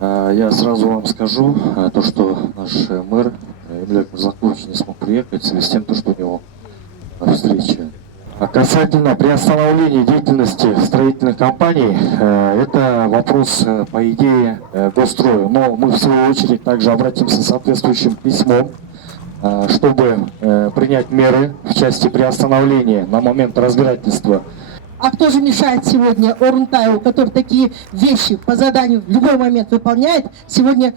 Я сразу вам скажу, то, что наш мэр Эмиль Мырзакулович не смог приехать в связи с тем, что у него встреча. Касательно приостановления деятельности строительных компаний, это вопрос, по идее, госстроя. Но мы, в свою очередь, также обратимся с соответствующим письмом, чтобы принять меры в части приостановления на момент разбирательства. А кто же мешает сегодня Орунтаеву, который такие вещи по заданию в любой момент выполняет, сегодня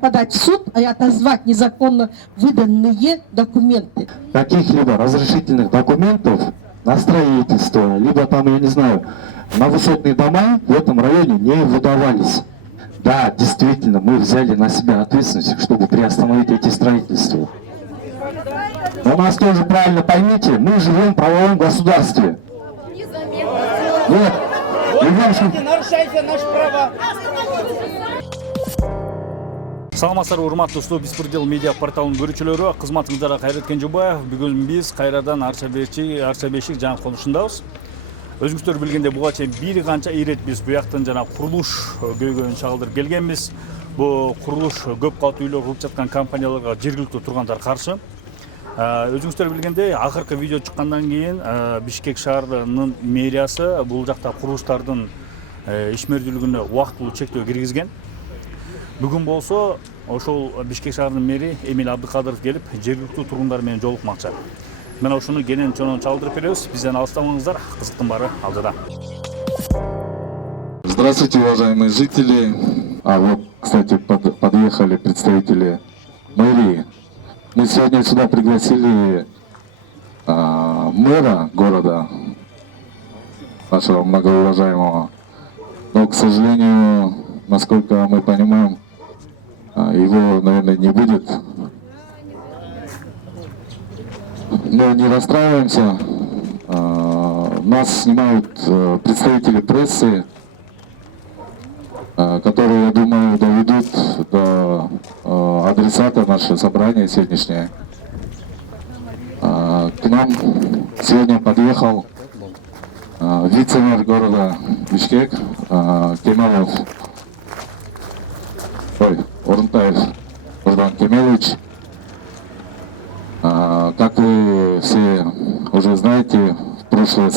подать в суд и отозвать незаконно выданные документы? Каких-либо разрешительных документов на строительство, либо там, я не знаю, на высотные дома в этом районе не выдавались. Да, действительно, мы взяли на себя ответственность, чтобы приостановить эти строительства. Но нас тоже правильно поймите, мы живем в правовом государстве. Нет, не нарушайте наши права. Саламатсыздар, урматтуу достор, Беспредел медиа порталынын көрүүчүлөрү, кызматыңыздарга Кайрат Кенжебаев. Бүгүн биз кайрадан Арча Бешик жаңы конушундабыз. Өзүңүздөр билгендей, буга чейин бир канча ирет биз буяктан жана курулуш көйгөйүн чагылдырып келгенбиз. Бу курулуш көп катуу үйлөр кылып жаткан компанияларга жергиликтүү тургандар каршы. Өзүңүздөр билгендей, акыркы видео чыккандан кийин Бишкек шаарынын мэриясы бул жакта курулуштардын ишмердүүлүгүнө убактылуу чектөө киргизген. Бүгүн болсо ошол Бишкек шаарынын мэри Эмиль Абдыкадыров келип, жергиликтүү тургундар менен жолукмакчы. Мен ошону кенен чонон чалдырып беребиз. Бизден алыстамаңыздар, кызыктын баары алдыда. Здравствуйте, уважаемые жители. Вот, кстати, подъехали представители мэрии. Мы сегодня сюда пригласили мэра города, нашего многоуважаемого. Но, к сожалению, насколько мы понимаем, его, наверное, не будет. Но не расстраиваемся. Нас снимают представители прессы, которые, я думаю, доведут до адресата наше собрание сегодняшнее. К нам сегодня подъехал вице-мэр города Бишкек Кемалов, Орунтаев Ордан Кемелович. Как вы все уже знаете, позапрошлое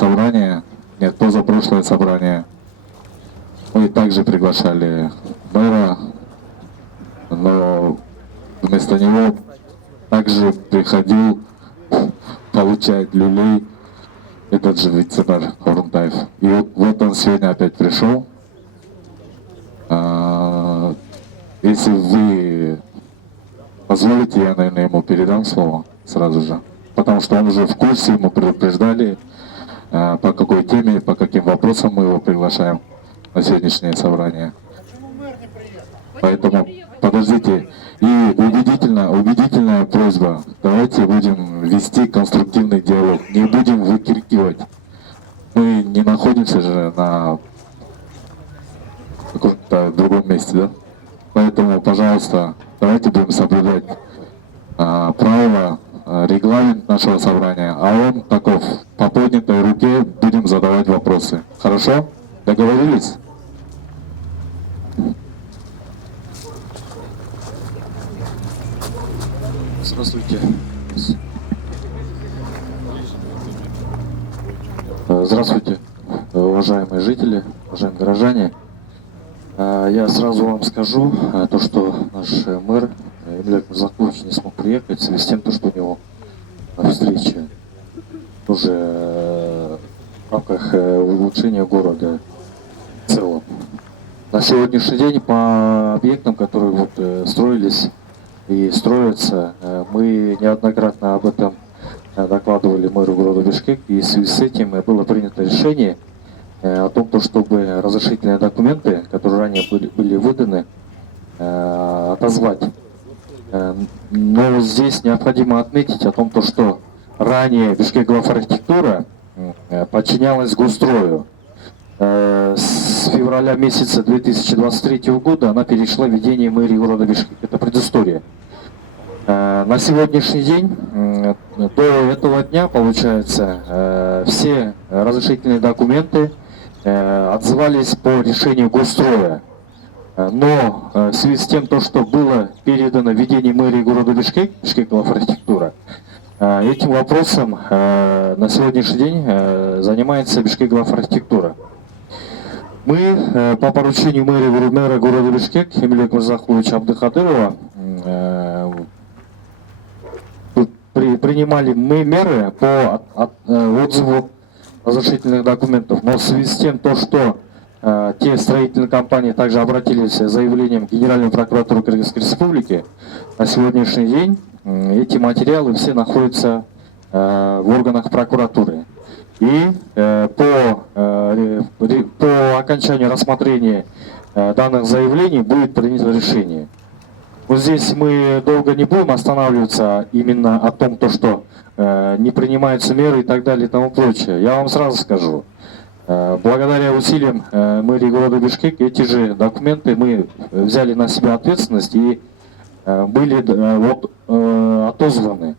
собрание мы также приглашали мэра, но вместо него также приходил получать люлей этот же вице-мэр Орунтаев. И вот он сегодня опять пришел. Если вы позволите, я, наверное, ему передам слово сразу же. Потому что он уже в курсе, ему предупреждали, по какой теме, по каким вопросам мы его приглашаем на сегодняшнее собрание. Поэтому подождите. И убедительная просьба. Давайте будем вести конструктивный диалог. Не будем выкрикивать. Мы не находимся же на каком-то другом месте, да? Поэтому, пожалуйста, давайте будем соблюдать правила, регламент нашего собрания. А он таков. По поднятой руке будем задавать вопросы. Хорошо? Договорились? Здравствуйте. Здравствуйте, уважаемые жители, уважаемые горожане. Я сразу вам скажу, то, что наш мэр Эмиль Мырзакулович не смог приехать в связи с тем, что у него встреча тоже в рамках улучшения города в целом. На сегодняшний день по объектам, которые строились и строятся, мы неоднократно об этом докладывали мэру города Бишкек, и в связи с этим было принято решение о том, чтобы разрешительные документы, которые ранее были выданы, отозвать. Но здесь необходимо отметить о том, что ранее Бишкек-Главархитектура подчинялась госстрою. С февраля месяца 2023 года она перешла в ведение мэрии города Бишкек. Это предыстория. На сегодняшний день, до этого дня, получается, все разрешительные документы отзывались по решению госстроя. Но в связи с тем, то, что было передано ведение мэрии города Бишкек, Бишкек главархитектура, этим вопросом на сегодняшний день занимается Бишкек главархитектура. Мы по поручению мэра города Бишкек Эмилия Мырзахуловича Абдыхадырова принимали меры по отзыву разрешительных документов. Но в связи с тем, то, что те строительные компании также обратились с заявлением в Генеральную прокуратуру Кыргызской Республики, на сегодняшний день эти материалы все находятся в органах прокуратуры. И по окончанию рассмотрения данных заявлений будет принято решение. Вот здесь мы долго не будем останавливаться именно о том, то, что не принимаются меры и так далее и тому прочее. Я вам сразу скажу, благодаря усилиям мэрии города Бишкек эти же документы мы взяли на себя ответственность и были отозваны.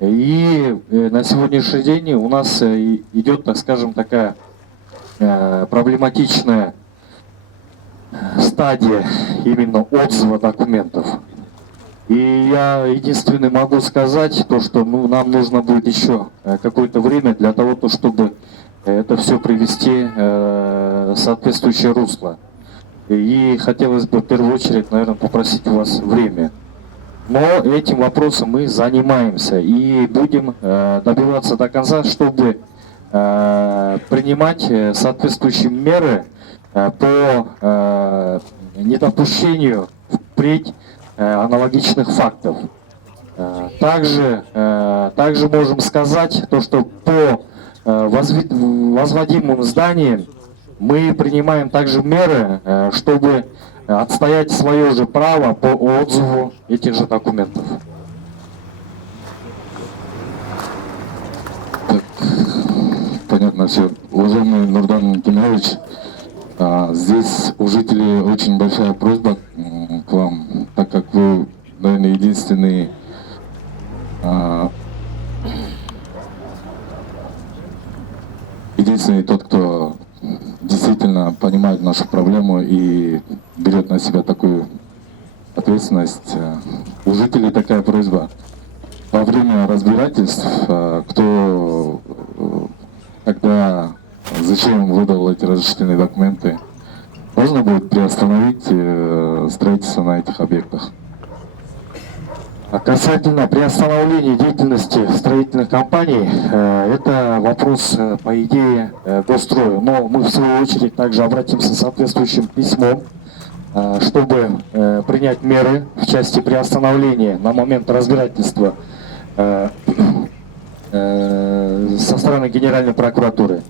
И на сегодняшний день у нас идет, так скажем, такая проблематичная стадия именно отзыва документов. И я единственное могу сказать, то, что нам нужно будет еще какое-то время для того, чтобы это все привести в соответствующее русло. И хотелось бы в первую очередь, наверное, попросить у вас время. Но этим вопросом мы занимаемся и будем добиваться до конца, чтобы принимать соответствующие меры по недопущению впредь аналогичных фактов. Также можем сказать, то, что по возводимым зданиям мы принимаем также меры, чтобы отстоять свое же право по отзыву этих же документов. Так, понятно все. Уважаемый Нурдан Геннадьевич, здесь у жителей очень большая просьба к вам, так как вы, наверное, единственный тот, кто действительно понимает нашу проблему и берет на себя такую ответственность. У жителей такая просьба. Во время разбирательств, зачем выдал эти разрешительные документы, можно будет приостановить строительство на этих объектах? Касательно приостановления деятельности строительных компаний, это вопрос, по идее, госстроя. Но мы, в свою очередь, также обратимся с соответствующим письмом, чтобы принять меры в части приостановления на момент разбирательства со стороны Генеральной прокуратуры.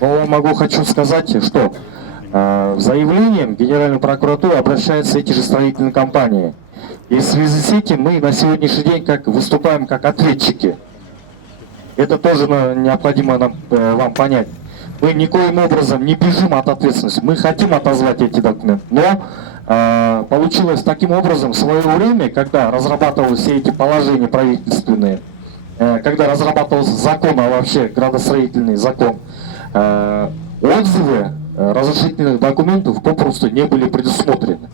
Но хочу сказать, что в заявлением Генеральной прокуратуры обращаются эти же строительные компании. И в связи с этим мы на сегодняшний день выступаем как ответчики. Это тоже необходимо вам понять. Мы никоим образом не бежим от ответственности. Мы хотим отозвать эти документы. Но получилось таким образом в свое время, когда разрабатывались все эти положения правительственные, когда разрабатывался закон, а вообще градостроительный закон, отзывы разрешительных документов попросту не были предусмотрены.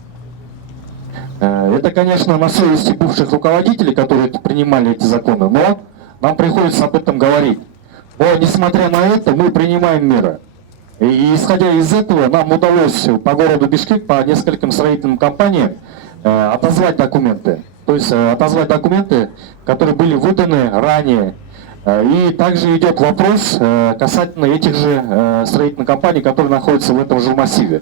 Это, конечно, на совести бывших руководителей, которые принимали эти законы, но нам приходится об этом говорить. Но, несмотря на это, мы принимаем меры. И исходя из этого, нам удалось по городу Бишкек, по нескольким строительным компаниям отозвать документы. То есть отозвать документы, которые были выданы ранее. И также идет вопрос касательно этих же строительных компаний, которые находятся в этом же массиве.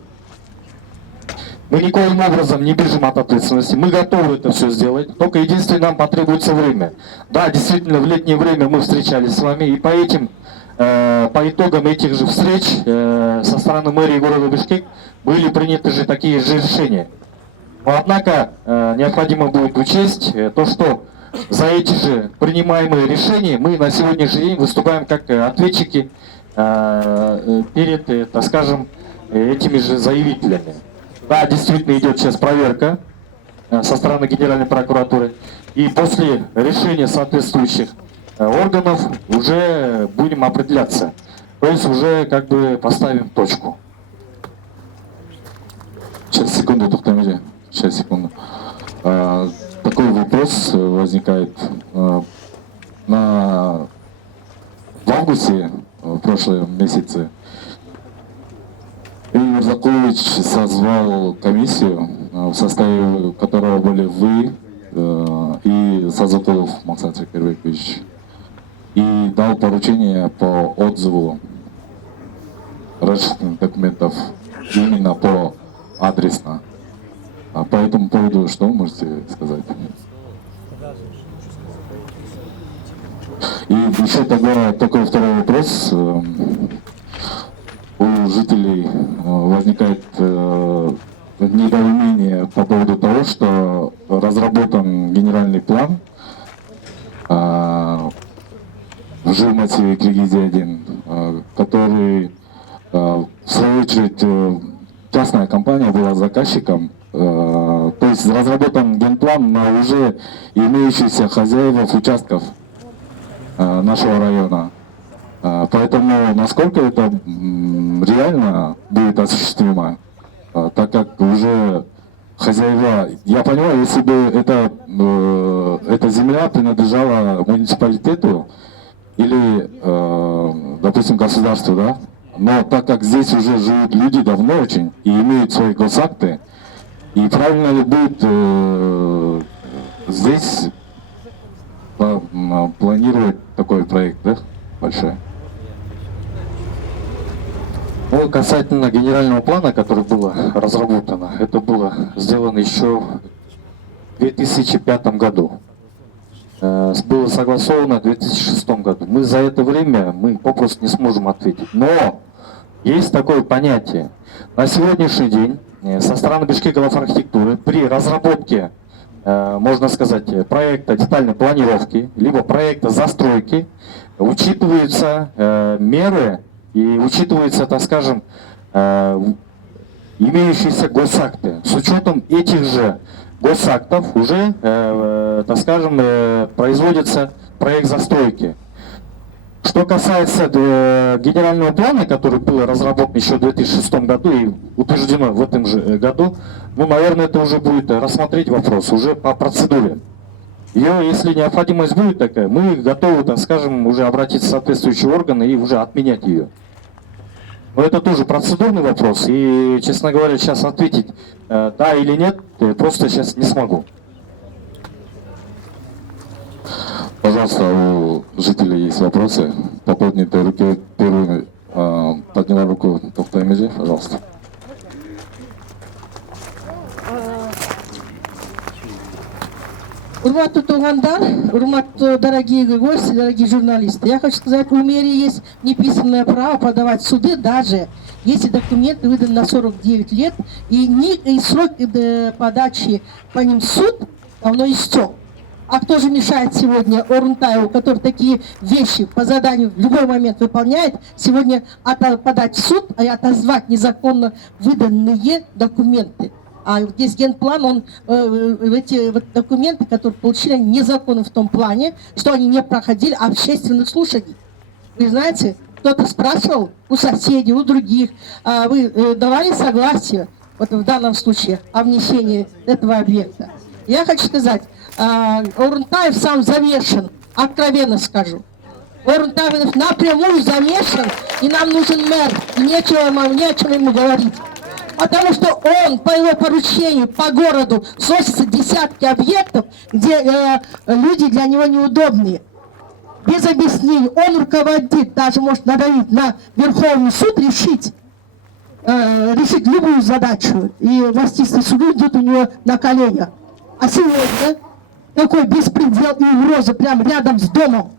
Мы никоим образом не бежим от ответственности, мы готовы это все сделать, только единственное, нам потребуется время. Да, действительно, в летнее время мы встречались с вами, и по итогам этих же встреч со стороны мэрии города Бишкек были приняты же такие же решения. Но, однако, необходимо будет учесть то, что за эти же принимаемые решения мы на сегодняшний день выступаем как ответчики перед, так скажем, этими же заявителями. Да, действительно идет сейчас проверка со стороны Генеральной прокуратуры. И после решения соответствующих органов уже будем определяться. То есть уже поставим точку. Сейчас, секунду. секунду, тоқтамеде. Сейчас, секунду. Такой вопрос возникает. В августе, в прошлом месяце, Игорь Мырзакулович созвал комиссию, в составе которого были вы и Сазыкулов Максат Шакирбекович, и дал поручение по отзыву различных документов именно по адресно. По этому поводу что вы можете сказать? И еще тогда такой второй вопрос. У жителей возникает недоумение по поводу того, что разработан генеральный план в жилмассиве Киргизии-1, который в свою очередь частная компания была заказчиком. То есть разработан генплан на уже имеющихся хозяев участков нашего района. Поэтому насколько это реально будет осуществимо, так как уже хозяева, я понимаю, если бы эта земля принадлежала муниципалитету или, допустим, государству, да, но так как здесь уже живут люди давно очень и имеют свои госакты, и правильно ли будет здесь планировать такой проект, да, большой? Ну, касательно генерального плана, который было разработано, это было сделано еще в 2005 году. Было согласовано в 2006 году. Мы за это время попросту не сможем ответить. Но есть такое понятие. На сегодняшний день со стороны Бишкек-Главархитектуры при разработке, можно сказать, проекта детальной планировки, либо проекта застройки, учитываются меры и учитываются, так скажем, имеющиеся госакты. С учетом этих же госактов уже, так скажем, производится проект застройки. Что касается генерального плана, который был разработан еще в 2006 году и утверждено в этом же году, ну, наверное, это уже будет рассмотреть вопрос уже по процедуре. Ее, если необходимость будет такая, мы готовы, так скажем, уже обратиться в соответствующие органы и уже отменять ее. Но это тоже процедурный вопрос, и, честно говоря, сейчас ответить да или нет, просто сейчас не смогу. Пожалуйста, у жителей есть вопросы. По поднятой руке первый подняла руку Тоқтамеде, пожалуйста. Урматтуу туугандар, урматтуу дорогие гости, дорогие журналисты. Я хочу сказать, у мэрии есть неписанное право подавать в суды, даже если документы выданы на 49 лет, и срок подачи по ним в суд давно истек. А кто же мешает сегодня Орунтаеву, который такие вещи по заданию в любой момент выполняет, сегодня подать в суд, и отозвать незаконно выданные документы? А здесь генплан, эти документы, которые получили, они незаконны в том плане, что они не проходили общественных слушаний. Вы знаете, кто-то спрашивал у соседей, у других, вы давали согласие, вот в данном случае, о внесении этого объекта. Я хочу сказать, Орунтаев сам замешан, откровенно скажу. Орунтаев напрямую замешан, и нам нужен мэр, и не о чем ему говорить. Потому что он, по его поручению, по городу сносятся десятки объектов, где люди для него неудобные. Без объяснений. Он руководит, даже может надавить на Верховный суд, решить любую задачу. И властистые суды идут у него на коленях. А сегодня такой беспредел и угроза прямо рядом с домом.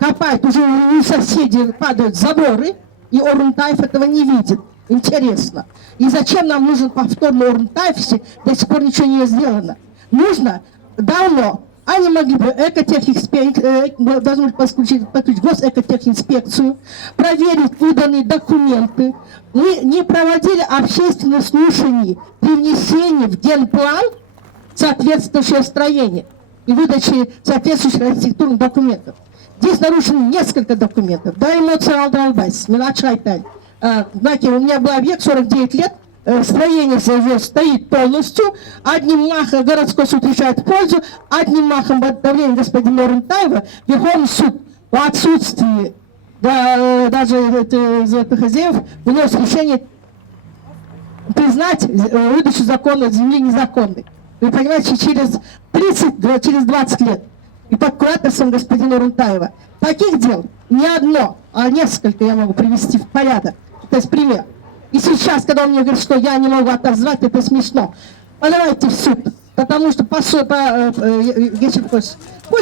Копает, уже у соседей падают заборы, и Орунтаев этого не видит. Интересно. И зачем нам нужен повторный Орунтаев, если до сих пор ничего не сделано? Нужно давно. Они могли бы должны подключить госэкотехинспекцию, проверить выданные документы. Мы не проводили общественных слушаний при внесении в генплан соответствующего строения и выдачи соответствующих архитектурных документов. Здесь нарушено несколько документов. Да, эмоционал Далбайс, Милач Айтань. Знаете, у меня был объект 49 лет, строение уже стоит полностью, одним махом городской суд решает в пользу, одним махом под давлением господина Орунтаева Верховный суд в отсутствии даже хозяев выносит решение признать выдачу законной земли незаконной. Вы понимаете, через 20 лет и под кураторством господина Орунтаева таких дел не одно, а несколько я могу привести в порядок. То есть пример. И сейчас, когда он мне говорит, что я не могу отозвать, это смешно. Подавайте в суд, потому что пусть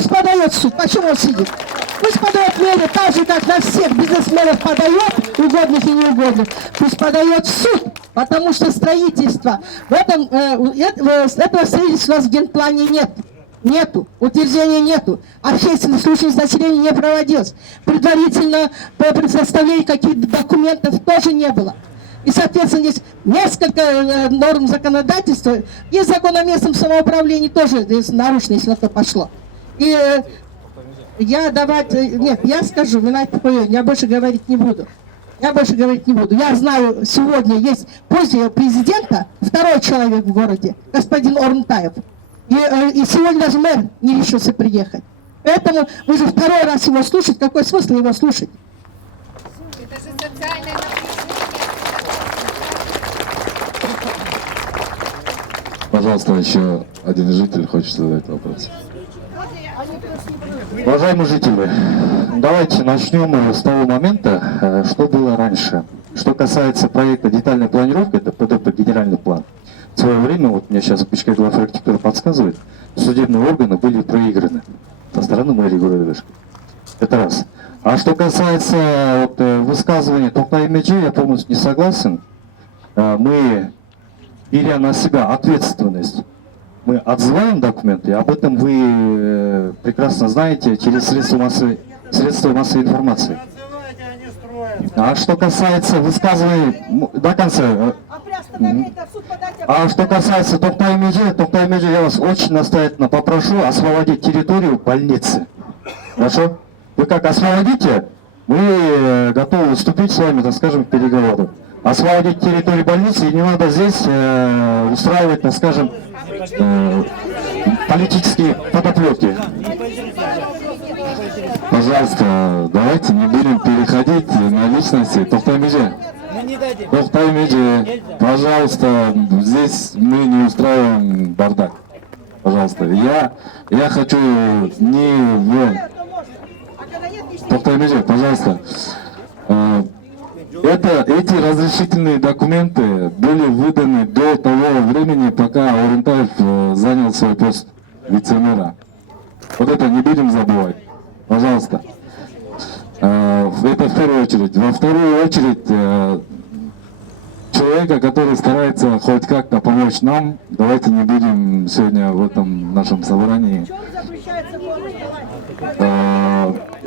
подает в суд. Почему он сидит? Пусть подает меры так же, как на всех бизнесменов подает, угодных и неугодных. Пусть подает в суд, потому что строительство, этого строительства у нас в генплане нет. Нету, утверждения нету, общественных слушаний населения не проводилось, предварительно по предоставлению каких-то документов тоже не было. И, соответственно, здесь несколько норм законодательства, есть закон о местном самоуправлении тоже здесь нарушено, если на то пошло. И я скажу, вы на это поверите, я больше говорить не буду. Я знаю, сегодня есть после президента второй человек в городе, господин Орунтаев. И сегодня даже мэр не решился приехать. Поэтому вы же второй раз его слушать, какой смысл его слушать? Это же социальное напряжение. Пожалуйста, еще один житель хочет задать вопрос. Уважаемые жители, давайте начнем с того момента, что было раньше. Что касается проекта детальной планировки, это ПДП генеральный план. В свое время, вот мне сейчас Бишкек глав архитектуры подсказывает, судебные органы были проиграны со стороны мэрии города Бишкек. Это раз. А что касается высказывания Токтай Меджи, я полностью не согласен. Мы, беря на себя ответственность, мы отзываем документы, об этом вы прекрасно знаете через средства массовой информации. А что касается высказываний до конца... А что касается Токтай Меджи, я вас очень настоятельно попрошу освободить территорию больницы. Хорошо? Вы как освободите, мы готовы выступить с вами, так скажем, к переговору. Освободить территорию больницы, и не надо здесь устраивать, так скажем, политические подоплеки. Пожалуйста, давайте не будем переходить на личности. Токтай Меджи, пожалуйста, здесь мы не устраиваем бардак. Пожалуйста, я хочу не в... Токтай Меджи, пожалуйста. Эти разрешительные документы были выданы до того времени, пока Орунтаев занял свой пост вице-мэра. Вот это не будем забывать. Пожалуйста. Это в первую очередь. Во вторую очередь, человека, который старается хоть как-то помочь нам, давайте не будем сегодня в этом нашем собрании.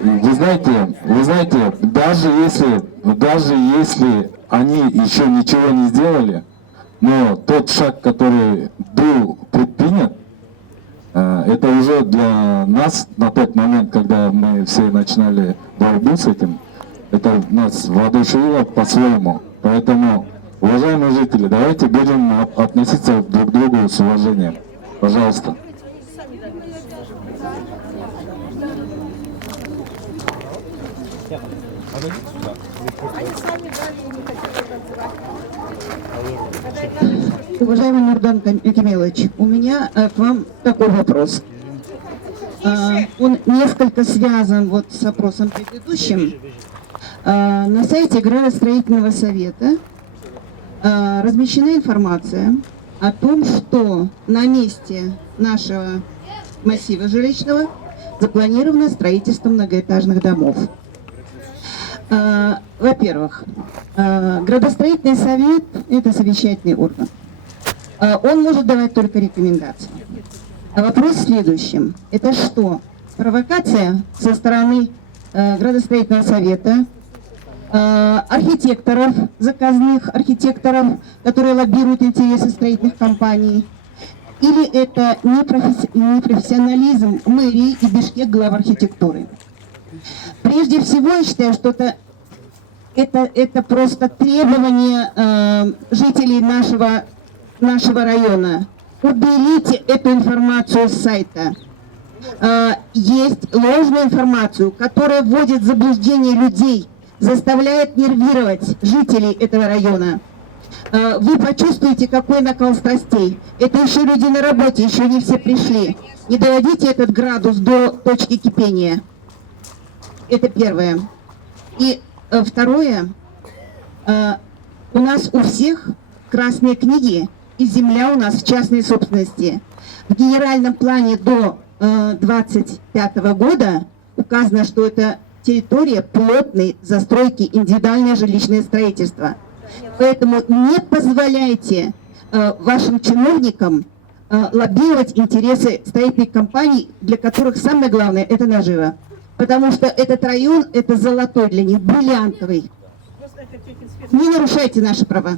Вы знаете, даже если они еще ничего не сделали, но тот шаг, который был предпринят, это уже для нас на тот момент, когда мы все начинали борьбу с этим, это нас воодушевило по-своему. Поэтому, уважаемые жители, давайте будем относиться друг к другу с уважением. Пожалуйста. Уважаемый Нурдан Кемелович, у меня к вам такой вопрос. Он несколько связан вот с вопросом предыдущим. На сайте градостроительного совета размещена информация о том, что на месте нашего массива жилищного запланировано строительство многоэтажных домов. Во-первых, градостроительный совет – это совещательный орган. Он может давать только рекомендации. А вопрос в следующем. Это что? Провокация со стороны градостроительного совета, архитекторов, заказных архитекторов, которые лоббируют интересы строительных компаний? Или это непрофессионализм мэрии и Бишкек глав архитектуры? Прежде всего, я считаю, что это просто требование жителей нашего района. Уберите эту информацию с сайта. Есть ложную информацию, которая вводит в заблуждение людей, заставляет нервировать жителей этого района. Вы почувствуете, какой накал страстей. Это еще люди на работе, еще не все пришли. Не доводите этот градус до точки кипения. Это первое. И второе. У нас у всех красные книги, и земля у нас в частной собственности. В генеральном плане до 2025 года указано, что это территория плотной застройки, индивидуальное жилищное строительство. Поэтому не позволяйте вашим чиновникам лоббировать интересы строительных компаний, для которых самое главное – это нажива. Потому что этот район – это золотой для них, бриллиантовый. Не нарушайте наши права.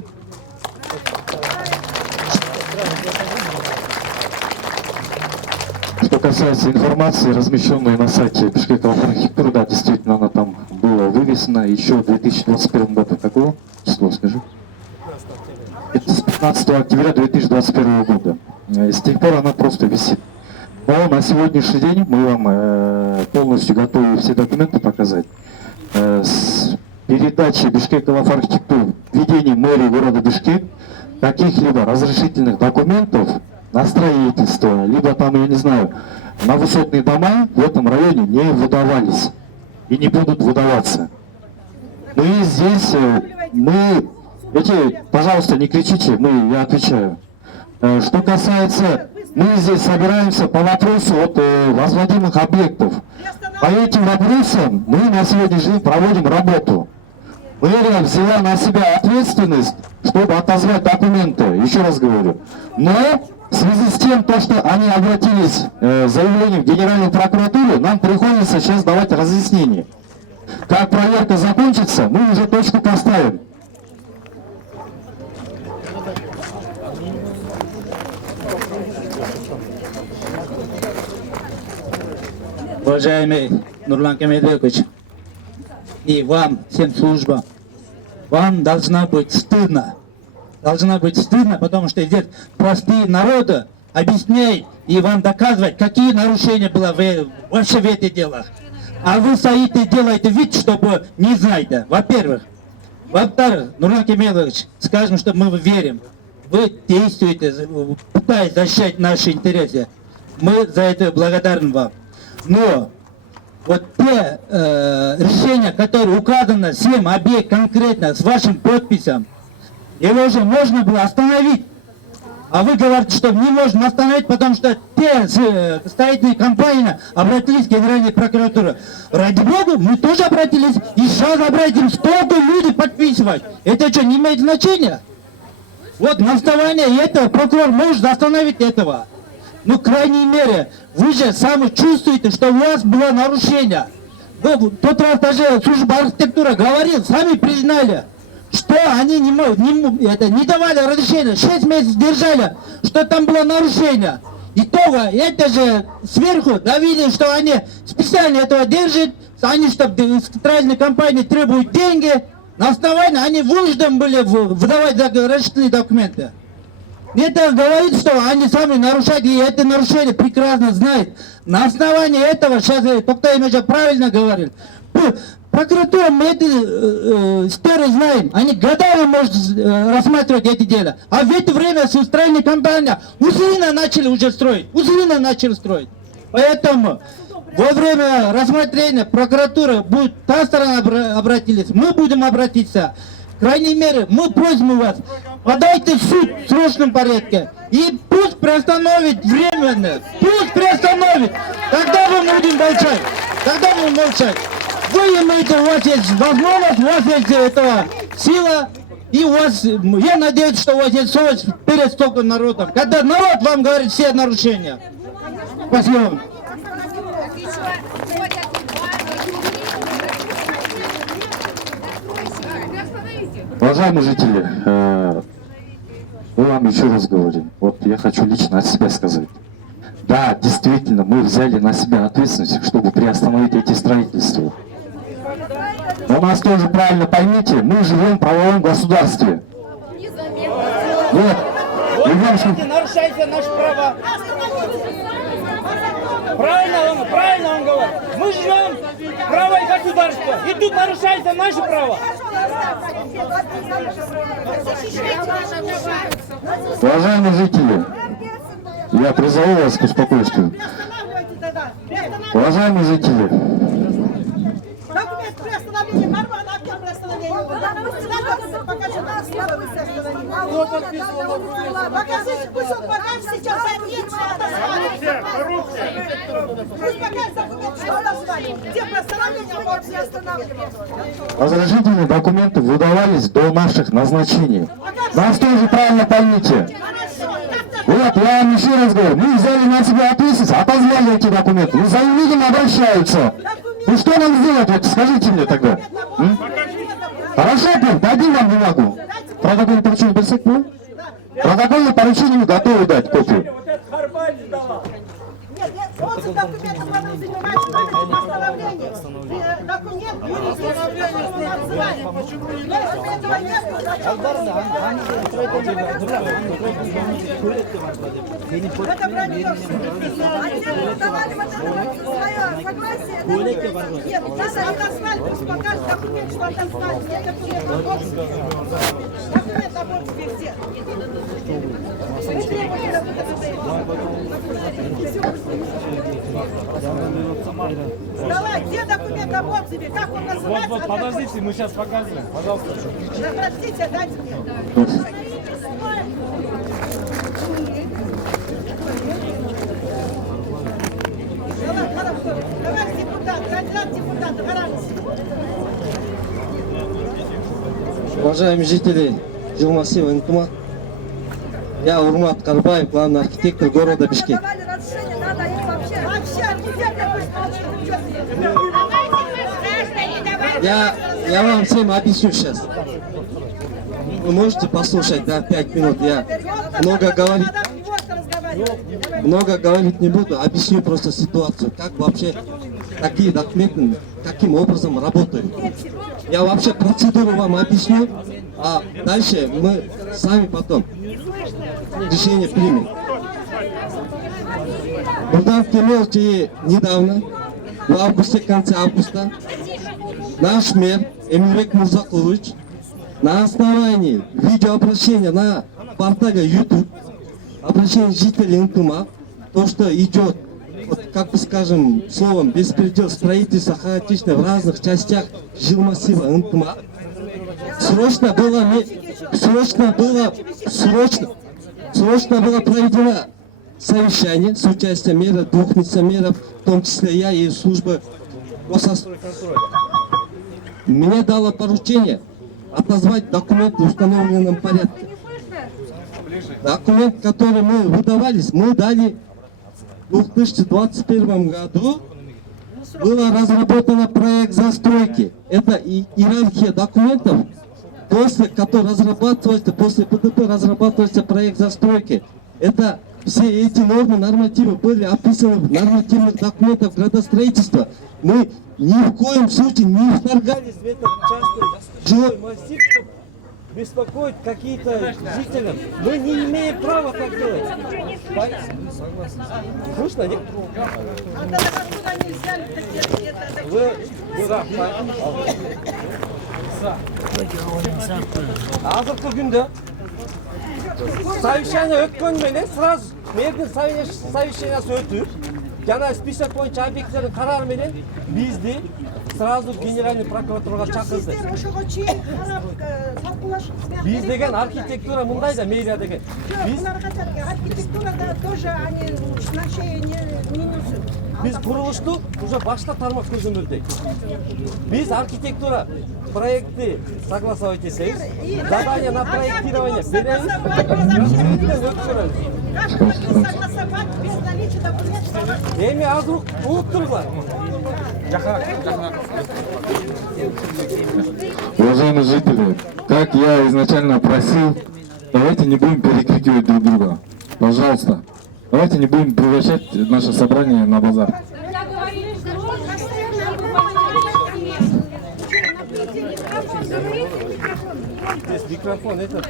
Что касается информации, размещенной на сайте Бишкекова архитектуры, да, действительно, она там была вывесена еще в 2021 году. Какого число, скажи? Это с 15 октября 2021 года. И с тех пор она просто висит. Но на сегодняшний день мы вам полностью готовы все документы показать. С передачи Бишкекова архитектуры, введения мэрии города Бишкек, каких-либо разрешительных документов на строительство, либо там, я не знаю, на высотные дома в этом районе не выдавались и не будут выдаваться. Мы здесь, пожалуйста, не кричите, я отвечаю. Что касается, мы здесь собираемся по вопросу от возводимых объектов. По этим вопросам мы на сегодняшний день проводим работу. Мэрия взяла на себя ответственность, чтобы отозвать документы, еще раз говорю. Но в связи с тем, что они обратились с заявлением в Генеральную прокуратуру, нам приходится сейчас давать разъяснение. Как проверка закончится, мы уже точку поставим. Уважаемый Нурлан Камедбекович, и вам, всем службам, вам должно быть стыдно. Должно быть стыдно, потому что здесь простые народы объясняют и вам доказывать, какие нарушения было вообще в этих делах. А вы стоите и делаете вид, чтобы не знаете. Во-первых. Во-вторых, Нурлан Камедбекович, скажем, что мы верим. Вы действуете, пытаетесь защищать наши интересы. Мы за это благодарны вам. Но вот те решения, которые указаны 7 объектов конкретно с вашим подписью, его же можно было остановить. А вы говорите, что не можно остановить, потому что те строительные компании обратились к Генеральной прокуратуре. Ради Бога, мы тоже обратились, и сейчас обратимся, столько люди подписывать. Это что, не имеет значения? Вот на основании этого прокурор может остановить этого. Ну, в крайней мере, вы же сами чувствуете, что у вас было нарушение. Вы в тот раз даже служба архитектуры говорил, сами признали, что они не давали разрешения, 6 месяцев держали, что там было нарушение. Итого, это же сверху давили, что они специально этого держат, они, чтобы строительные компании требуют деньги, на основании они вынуждены были выдавать разрешительные документы. Это говорит, что они сами нарушают, и это нарушение прекрасно знают. На основании этого, сейчас Токтay Эмежов правильно говорил, прокуратура, мы это историю знаем, они годами могут рассматривать эти дела. А в это время строительные компании усиленно начали уже строить, Поэтому во время рассмотрения прокуратуры будет та сторона обратились, мы будем обратиться. В крайней мере, мы просим у вас, подайте в суд в срочном порядке. И пусть приостановит временно. Пусть приостановит. Тогда мы будем молчать. Вы имеете, у вас есть возможность, у вас есть этого сила. И у вас, я надеюсь, что у вас есть совесть перед столько народом. Когда народ вам говорит все нарушения. Спасибо. Уважаемые жители, мы вам еще раз говорим, вот я хочу лично от себя сказать. Да, действительно, мы взяли на себя ответственность, чтобы приостановить эти строительства. Но нас тоже правильно поймите, мы живем в правовом государстве. Нет, в любом случае. Нарушайте наши права. Правильно он говорит. Мы живем в правое государство. И тут нарушайте наши права. Уважаемые жители, я призову вас к спокойствию. Уважаемые жители, Документ приостановления, нормально, актер приостановления. Кто подписывал? Покажите, пусть он покажет сейчас документ, что отозвали. Пусть покажет документ, что отозвали. Где приостановление, вы не приостанавливаете. разрешительные документы выдавались до наших назначений. Нас тоже правильно поймите. Вот, я вам еще раз говорю, мы взяли на себя ответственность, отозвали эти документы. Ну, за людям обращаются. Ну, что нам сделать, вот скажите мне тогда. Хорошо, дадим вам бумагу. Протокольное поручение берсек, ну? Протокольное поручение мы готовы дать копию. Нет, он с документом потом занимается постановлением. Документ будет название. Если этого нет, это вранье. Отдельно давали свое согласие. Нет, если отозвали, пусть покажет документ, что отозвали. Документ об тебе все. Не требуйте Давай, где документ об отзыве? Как он называется? Вот, подождите, мы сейчас показываем, пожалуйста. Простите, дайте мне. Давай, депутат, кандидат депутата, гарантия. Уважаемые жители жилмассива Интума, я Урмат Карбаев, главный архитектор города Бишкек. Я вам всем объясню сейчас. Вы можете послушать, да, 5 минут. Я много говорить не буду, объясню просто ситуацию, как вообще такие документы, каким образом работают. Я вообще процедуру вам объясню, а дальше мы сами потом решение примем. Бурдан Кемелович недавно, в августе, в конце августа, наш мэр Эмирбек Мурзакулович на основании видеообращения на портале YouTube, обращение жителей Интума, то, что идет, вот, как бы скажем, словом, беспредел строительства хаотично в разных частях жилмассива Интума, срочно было проведено совещание с участием мэра, 2 вице-мэров, в том числе я и служба госостройконтроля. Мне дало поручение отозвать документы в установленном порядке. Документ, который мы выдавались, мы дали в 2021 году. Была разработана проект застройки. Это иерархия документов, после которой разрабатывается, после ПДП разрабатывается проект застройки. Это все эти нормы, нормативы были описаны в нормативных документах градостроительства. Мы ни в коем случае не вторгались в этот частный жилой массив, чтобы беспокоить какие-то жителям. Мы не имеем права так делать. Слышно? Нет? Азыркы күндө совещание өткөн менен сразу мэрдин совещаниясы өтүп, жана список боюнча объекттердин карары менен бизди сразу генеральный прокуратурага чакырды. Биз деген архитектура мындай да, мэрия деген. Архитектурада тоже они не несут. Биз курулушту уже башта тармак көзөмөлдөйт. Биз архитектура проекты согласовать этсеңиз, задание на проектирование беребиз. Эми азыр уктургула. Уважаемые жители, как я изначально просил, давайте не будем перекрикивать друг друга. Пожалуйста. Давайте не будем превращать наше собрание на базар. микрофон, этот.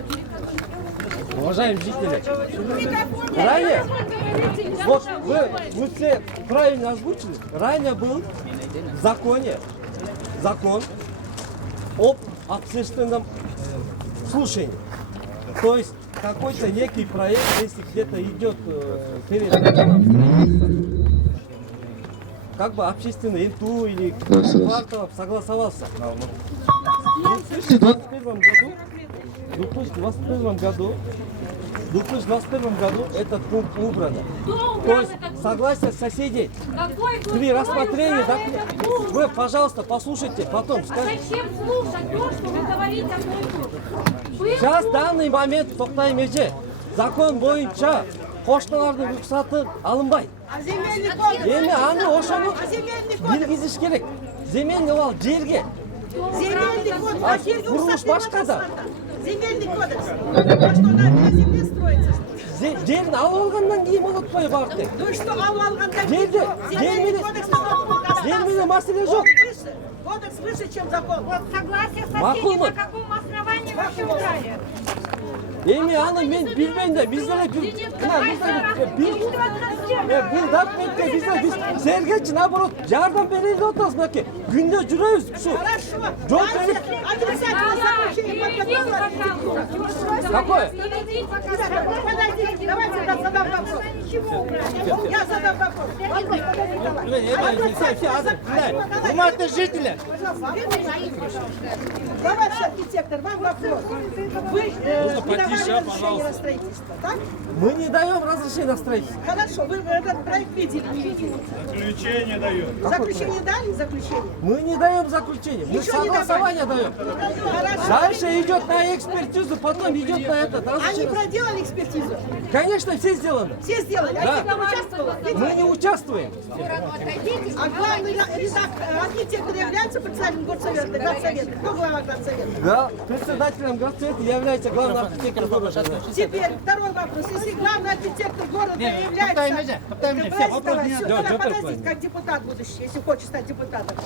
Уважаемые жители, ранее, вот вы все правильно озвучили, ранее был в законе закон об общественном слушании. То есть какой-то некий проект, если где-то идет перед как бы общественный ИНТУ или кварталов согласовался. В 2021 году этот пункт убран. То есть согласие соседей при рассмотрении вы, пожалуйста, послушайте, потом скажите. Зачем слушать то, что вы говорите одно и то же? Сейчас в данный момент тоқтаймыз. Закон бойынша қошталардың рұқсаты алынбай. Эми аны ошону белгизиш керек. Земельный ол жерге. Земельный кодекс. Курулуш башка да. Земельный кодекс. А что на земле строится? Жерин алып алгандан кийин болот кой барды. Ну что алып алгандан Жерде земельный кодекс жерменен маселе жок. Кодекс выше, чем закон. Вот согласие соседей на каком основании вообще убрали? Эми аны мен билбейм да, биздер бул документке биз Сергейчи наоборот жардам берели деп атабыз мынакей. Күндө жүрөбүз ушу. Жол берип. Какое? Подождите, давайте я задам вопрос. Я задам вопрос. Внимательно, жители! Товарищ архитектор, вам вопрос. Вы не давали разрешение на строительство, так? Мы не даем разрешение на строительство. Хорошо, вы этот проект видели, не видели? Заключение дает. Заключение дали? Заключение? Мы не даем заключение, мы Ничего не согласование даем. Хорошо. Дальше идет на экспертизу, потом идет на этот. Они разрешение. проделали экспертизу? Конечно, все сделано. Все сделали? Да. А кто участвовал? Мы не участвуем. А главный архитектор является председателем горсовета, градсовета? Кто глава градсовета? Да, председателем горсовета является главный архитектор города. Теперь второй вопрос. Если главный архитектор города является... Подождите, как депутат будущий, если хочешь стать депутатом.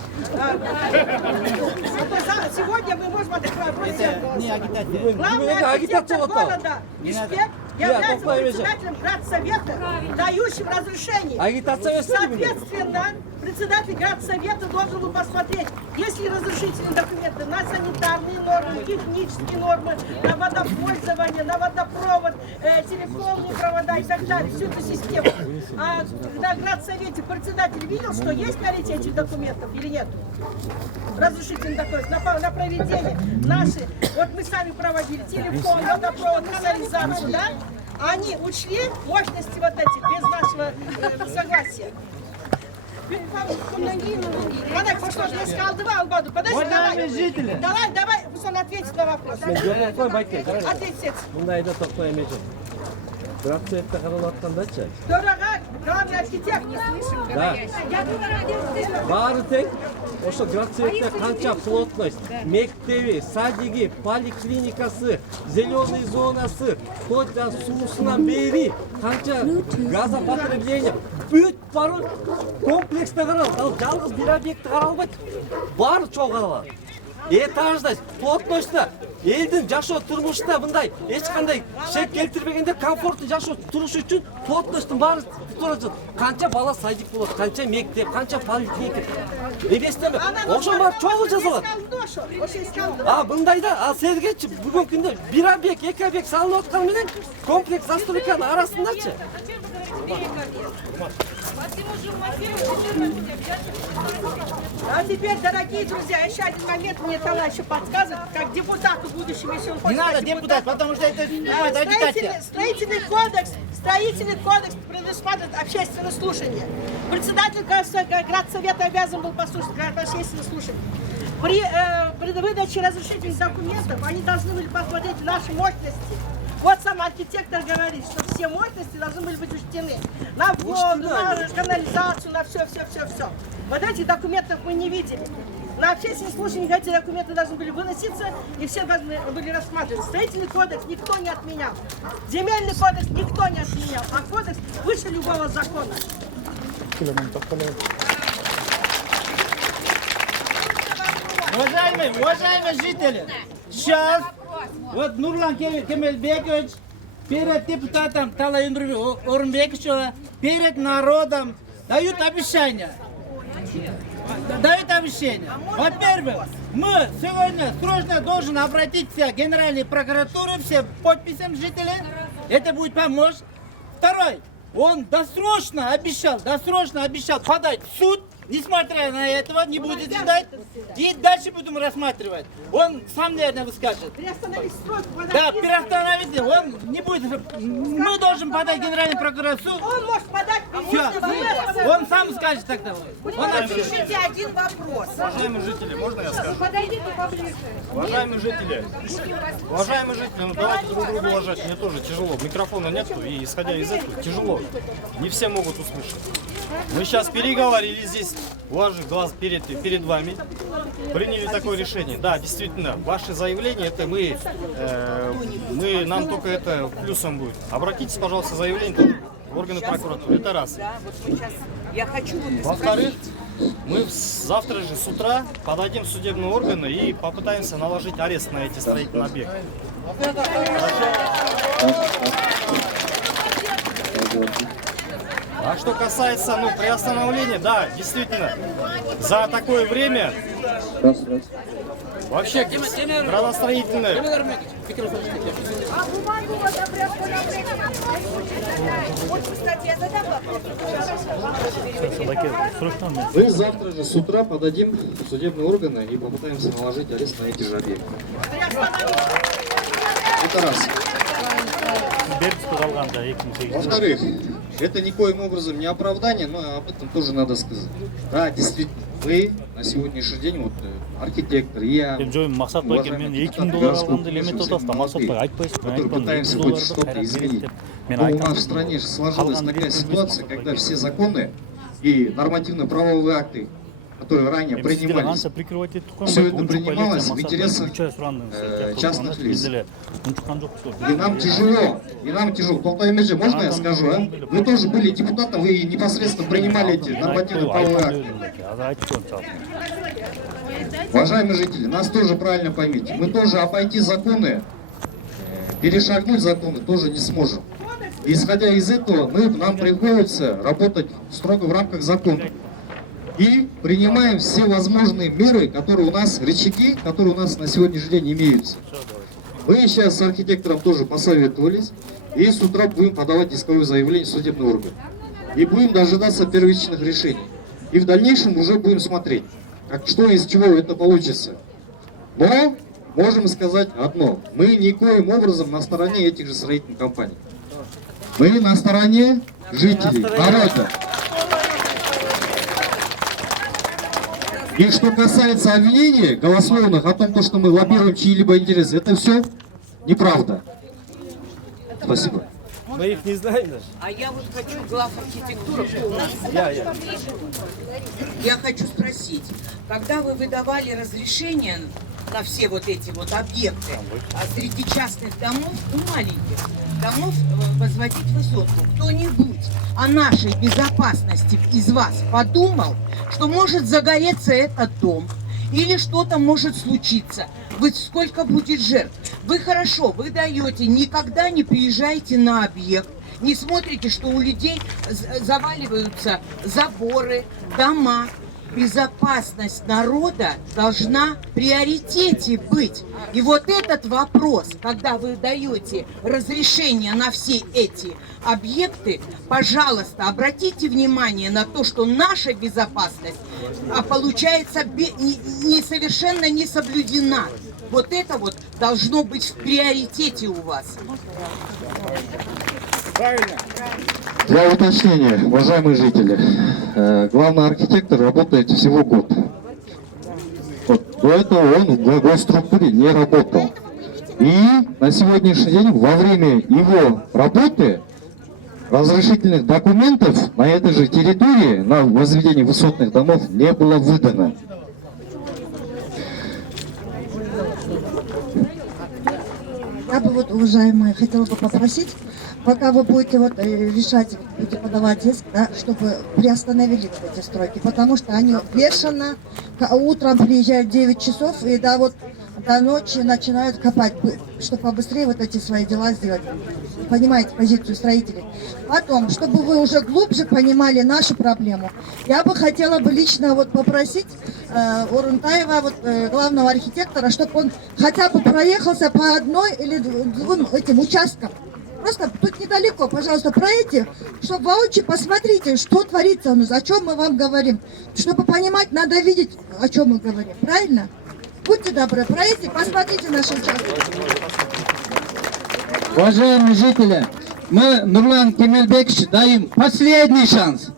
Сегодня мы можем отправить главный архитектор города Бишкек является председателем градсовета, дающим разрешение. Агитация Соответственно, председатель градсовета должен был посмотреть, есть ли разрешительные документы на санитарные нормы, технические нормы, на водопользование, на водопровод, телефонные провода и так далее, всю эту систему. А на градсовете председатель видел, что есть наличие этих документов или нет? Разрешительные документы на проведение наши, вот мы сами проводили, телефон, водопровод, канализацию, да? Они учли мощности вот эти без нашего согласия. Уважаемые жители! Давай, пусть он ответит на вопрос. Ответьте. Градсоветте каралып аткандачы. Дорога, главный архитектор. Да. Баары тең. Ошо градсоветте канча плотность, мектеби, садиги, поликлиникасы, зеленый зонасы, хоть да суусунан бери, канча газопотребление, бүт баары комплексте каралат. Ал жалгыз бир объекти каралбайт. Баары чоң каралат. Этажность, плотностьта, элдин жашоо турмушта мындай эч кандай шек келтирбегенде комфорттуу жашоо туруш үчүн плотносттун баары турат. Канча бала садик болот, канча мектеп, канча поликлиника. Эбестеме, ошо баары чогуу жасалат. А мындайда, ал Сергейчи бүгүнкү күндө бир объект, эки объект салынып атканы менен комплекс застройканын арасындачы. А теперь, дорогие друзья, еще один момент мне Тала еще подсказывает, как депутату будущему, если он хочет. Не надо стать депутат, депутатом. потому что это агитация. Строительный кодекс предусматривает общественное слушание. Председатель градсовета обязан был послушать общественное слушание. При выдаче разрешительных документов они должны были посмотреть наши мощности. Вот сам архитектор говорит, что все мощности должны были быть учтены. На воду, на канализацию, на все. Вот этих документов мы не видели. На общественном слушании эти документы должны были выноситься и все должны были рассматривать. Строительный кодекс никто не отменял. Земельный кодекс никто не отменял. А кодекс выше любого закона. Уважаемые жители! Сейчас Вот Нурлан Кемельбекович перед депутатом Талай Орынбековичем, перед народом дают обещания. Дают обещания. Во-первых, мы сегодня срочно должны обратиться к Генеральной прокуратуре, все подписям жителей. Это будет помочь. Второй, он досрочно обещал подать в суд. Несмотря на этого, не будет ждать. И дальше будем рассматривать. Он сам, наверное, скажет. Да, переостановить. Он не будет. Мы должны подать Генеральной прокуратуре. Он может подать Все. Он сам скажет тогда. Разрешите один вопрос. Уважаемые жители, можно я скажу? Подойдите поближе. Уважаемые жители, ну давайте друг друга уважать. Мне тоже тяжело. Микрофона нету, и исходя из этого тяжело. Не все могут услышать. Мы сейчас переговорили здесь, уважив глаз перед вами, приняли такое решение. Да, действительно, ваше заявление, это нам только это плюсом будет. Обратитесь, пожалуйста, заявление в органы прокуратуры. Это раз. Во-вторых, мы завтра же с утра подадим в судебные органы и попытаемся наложить арест на эти строительные объекты. А что касается приостановления, да, действительно, за такое время вообще градостроительное... Мы завтра же с утра подадим в судебные органы и попытаемся наложить арест на эти же объекты. Это раз. Во-вторых, это никоим образом не оправдание, но об этом тоже надо сказать. Да, действительно, вы на сегодняшний день, архитектор, я, уважаемый депутат городского мы пытаемся хоть что-то изменить. Но у нас в стране сложилась такая ситуация, когда все законы и нормативно-правовые акты, которые ранее принимались, все это принималось в интересах частных лиц. И нам тяжело, Толтай Меджи, можно я скажу, а? Вы тоже были депутатом, вы непосредственно принимали эти нормативно-правовые акты. Уважаемые жители, нас тоже правильно поймите, мы тоже обойти законы, перешагнуть законы тоже не сможем. Исходя из этого, нам приходится работать строго в рамках закона. И принимаем все возможные меры, которые у нас, рычаги, которые у нас на сегодняшний день имеются. Мы сейчас с архитектором тоже посоветовались, и с утра будем подавать исковое заявление в судебный орган. И будем дожидаться первичных решений. И в дальнейшем уже будем смотреть, что из чего это получится. Но можем сказать одно. Мы никоим образом на стороне этих же строительных компаний. Мы на стороне жителей, народа. И что касается обвинений голословных о том, что мы лоббируем чьи-либо интересы, это все неправда. Спасибо. Мы их не знаем даже. А я вот хочу глав архитектуры полностью. Я хочу спросить, когда вы выдавали разрешение на все вот эти вот объекты, среди частных домов и маленьких домов возводить высотку, кто-нибудь о нашей безопасности из вас подумал, что может загореться этот дом или что-то может случиться? Вы сколько будет жертв? Вы вы даете, никогда не приезжаете на объект, не смотрите, что у людей заваливаются заборы, дома. Безопасность народа должна в приоритете быть. И вот этот вопрос, когда вы даете разрешение на все эти объекты, пожалуйста, обратите внимание на то, что наша безопасность, получается, совершенно не соблюдена. Вот это вот должно быть в приоритете у вас. Правильно. Для уточнения, уважаемые жители, главный архитектор работает всего год. До этого он в госструктуре не работал. И на сегодняшний день, во время его работы, разрешительных документов на этой же территории, на возведение высотных домов, не было выдано. Я бы уважаемые, хотела бы попросить, пока вы будете решать, будете подавать иск, да, чтобы приостановили эти стройки, потому что они бешено, утром приезжают 9 часов, и до ночи начинают копать, чтобы побыстрее вот эти свои дела сделать. Понимаете позицию строителей. Потом, чтобы вы уже глубже понимали нашу проблему, я бы хотела бы лично вот попросить Орунтаева, главного архитектора, чтобы он хотя бы проехался по одной или двум этим участкам. Просто тут недалеко, пожалуйста, пройдите, чтобы воочию посмотрите, что творится у нас, о чем мы вам говорим. Чтобы понимать, надо видеть, о чем мы говорим. Правильно? Будьте добры, пройдите, посмотрите наши участки. Уважаемые жители, мы, Нурлан Кемельбекович, даем последний шанс.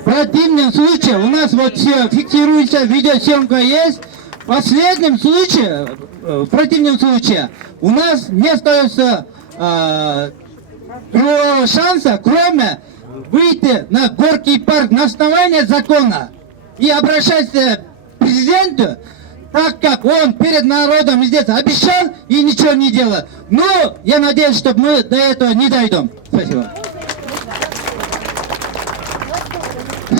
В противном случае, у нас вот все фиксируется, видеосъемка есть. В последнем случае, в противном случае, у нас не остается другого шанса, кроме выйти на Горький парк на основании закона и обращаться к президенту, так как он перед народом здесь обещал и ничего не делал. Но я надеюсь, что мы до этого не дойдем. Спасибо.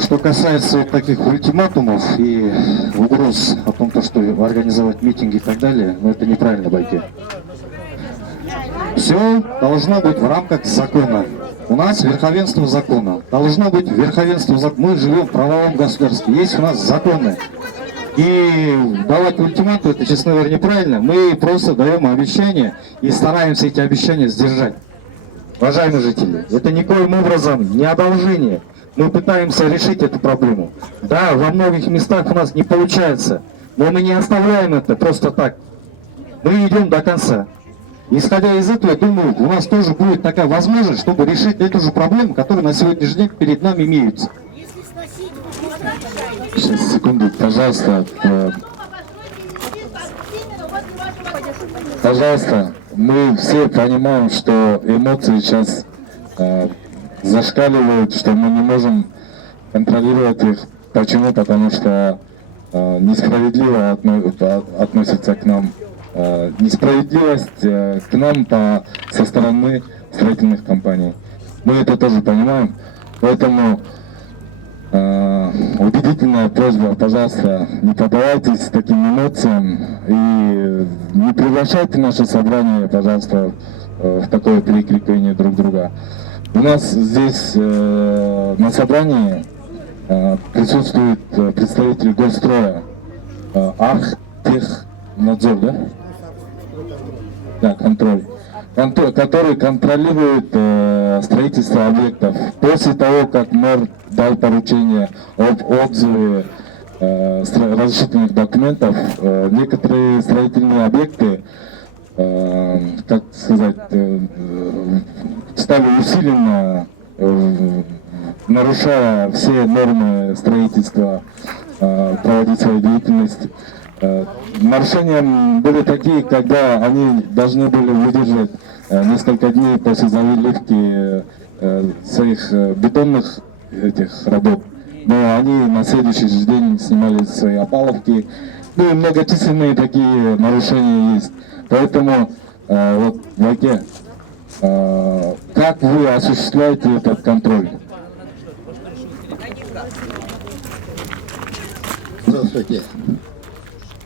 Что касается вот таких ультиматумов и угроз о том, что организовать митинги и так далее, это неправильно, байки. Все должно быть в рамках закона. У нас верховенство закона. Должно быть верховенство закона. Мы живем в правовом государстве. Есть у нас законы. И давать ультиматум, это, честно говоря, неправильно. Мы просто даем обещания и стараемся эти обещания сдержать. Уважаемые жители, это никоим образом не одолжение. Мы пытаемся решить эту проблему. Да, во многих местах у нас не получается, но мы не оставляем это просто так. Мы идем до конца. Исходя из этого, думаю, у нас тоже будет такая возможность, чтобы решить эту же проблему, которая на сегодняшний день перед нами имеется. Сейчас, секунду, пожалуйста. Пожалуйста, мы все понимаем, что эмоции сейчас зашкаливают, что мы не можем контролировать их. Почему? Потому что несправедливо относятся к нам. Несправедливость к нам со стороны строительных компаний. Мы это тоже понимаем. Поэтому убедительная просьба, пожалуйста, не поддавайтесь таким эмоциям и не приглашайте наше собрание, пожалуйста, в такое перекрикивание друг друга. У нас здесь на собрании присутствует представитель Госстроя, Архтехнадзор, да? Да, контроль. Который контролирует строительство объектов. После того, как мэр дал поручение об отзыве разрешительных документов, некоторые строительные объекты, как сказать, стали усиленно, нарушая все нормы строительства, проводить свою деятельность. Нарушения были такие, когда они должны были выдержать несколько дней после заливки своих бетонных этих работ, но они на следующий же день снимали свои опаловки. Ну и многочисленные такие нарушения есть. Поэтому вот, Ваке, как вы осуществляете этот контроль? Здравствуйте.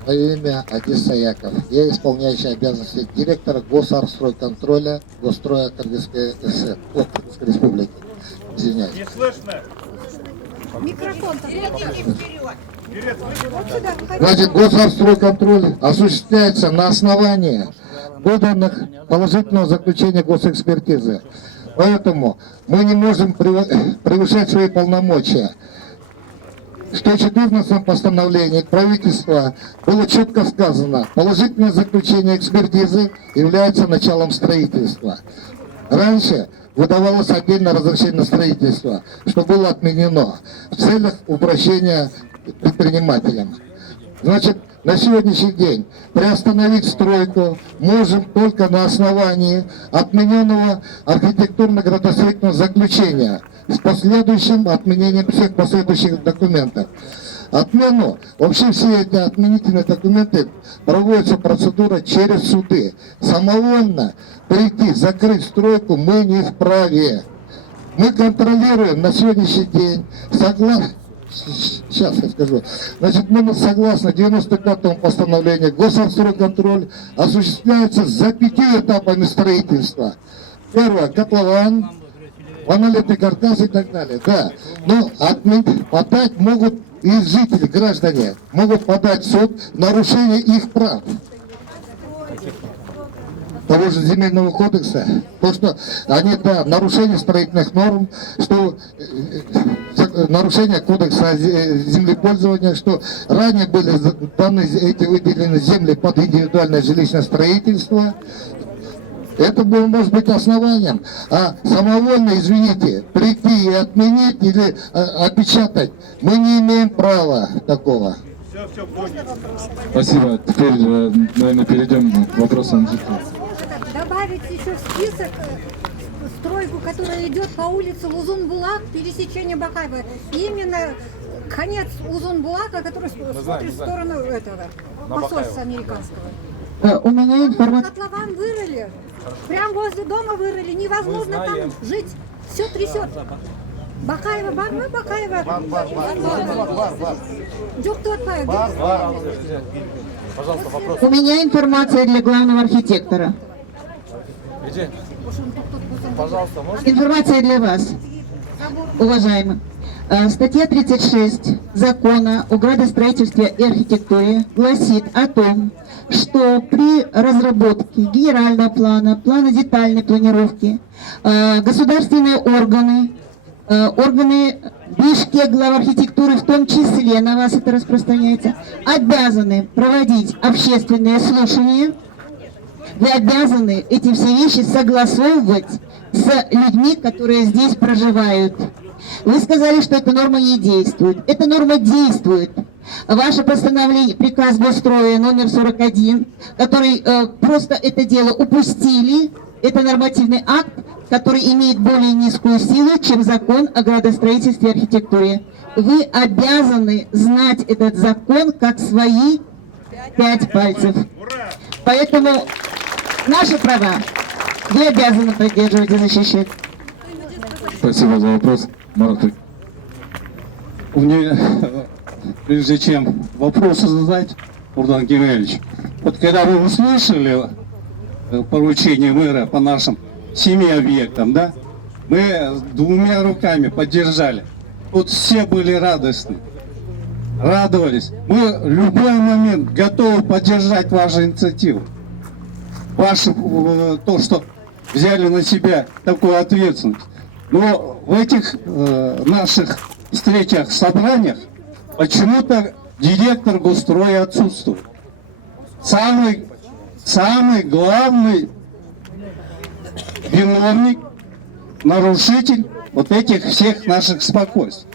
Мое имя Одесса Яков. Я исполняющий обязанности директора Госарстройконтроля Госстроя Кыргызской ССР, Кыргызской Республики. Извиняюсь. Не слышно. Микрофон Значит, Госарстройконтроль осуществляется на основании поданных положительного заключения госэкспертизы. Поэтому мы не можем превышать свои полномочия. В 114 постановлении правительства было четко сказано, положительное заключение экспертизы является началом строительства. Раньше выдавалось отдельное разрешение на строительство, что было отменено в целях упрощения предпринимателям. Значит, на сегодняшний день приостановить стройку можем только на основании отмененного архитектурно-градостроительного заключения с последующим отменением всех последующих документов. Отмену, вообще все эти отменительные документы проводится процедура через суды. Самовольно прийти, закрыть стройку мы не вправе. Мы контролируем на сегодняшний день, согласно Сейчас я скажу. Значит, мы согласно 95-му постановлению, госавстройконтроль осуществляется за 5 этапами строительства. Первое, котлован, монолитный каркас и так далее. Да, но подать могут и жители, граждане, могут подать в суд в нарушение их прав. Того же земельного кодекса, то, что они, да, нарушение строительных норм, что нарушение кодекса землепользования, что ранее были даны эти выделены земли под индивидуальное жилищное строительство. Это было, может быть, основанием. А самовольно, извините, прийти и отменить или опечатать, мы не имеем права такого. Все, спасибо. Теперь, наверное, перейдем к вопросам жителей. Добавить еще в список стройку, которая идет по улице Узун-Булак, пересечение Бакаева. Именно конец Узун-Булака, который смотрит в сторону этого посольства американского. У меня информация. Котлован вырыли, прям возле дома вырыли, невозможно там жить, все трясет. Бакаева, барма Бакаева. У меня информация для главного архитектора. Пожалуйста, можно? Информация для вас, уважаемые. Статья 36 закона о градостроительстве и архитектуре гласит о том, что при разработке генерального плана, плана детальной планировки, государственные органы Бишкек, глава архитектуры, в том числе, на вас это распространяется, обязаны проводить общественные слушания. Вы обязаны эти все вещи согласовывать с людьми, которые здесь проживают. Вы сказали, что эта норма не действует. Эта норма действует. Ваше постановление, приказ Госстроя номер 41, который просто это дело упустили, это нормативный акт, который имеет более низкую силу, чем закон о градостроительстве и архитектуре. Вы обязаны знать этот закон как свои 5 пальцев. Поэтому наши права вы обязаны поддерживать и защищать. Спасибо за вопрос. Марат. У меня, прежде чем вопросы задать, Урдан Геннадьевич, вот когда вы услышали поручение мэра по нашим 7 объектам, да, мы 2 руками поддержали. Вот все были радостны, радовались. Мы в любой момент готовы поддержать вашу инициативу. То, что взяли на себя такую ответственность. Но в этих наших встречах, собраниях почему-то директор Госстроя отсутствует. Самый главный виновник, нарушитель вот этих всех наших спокойствий.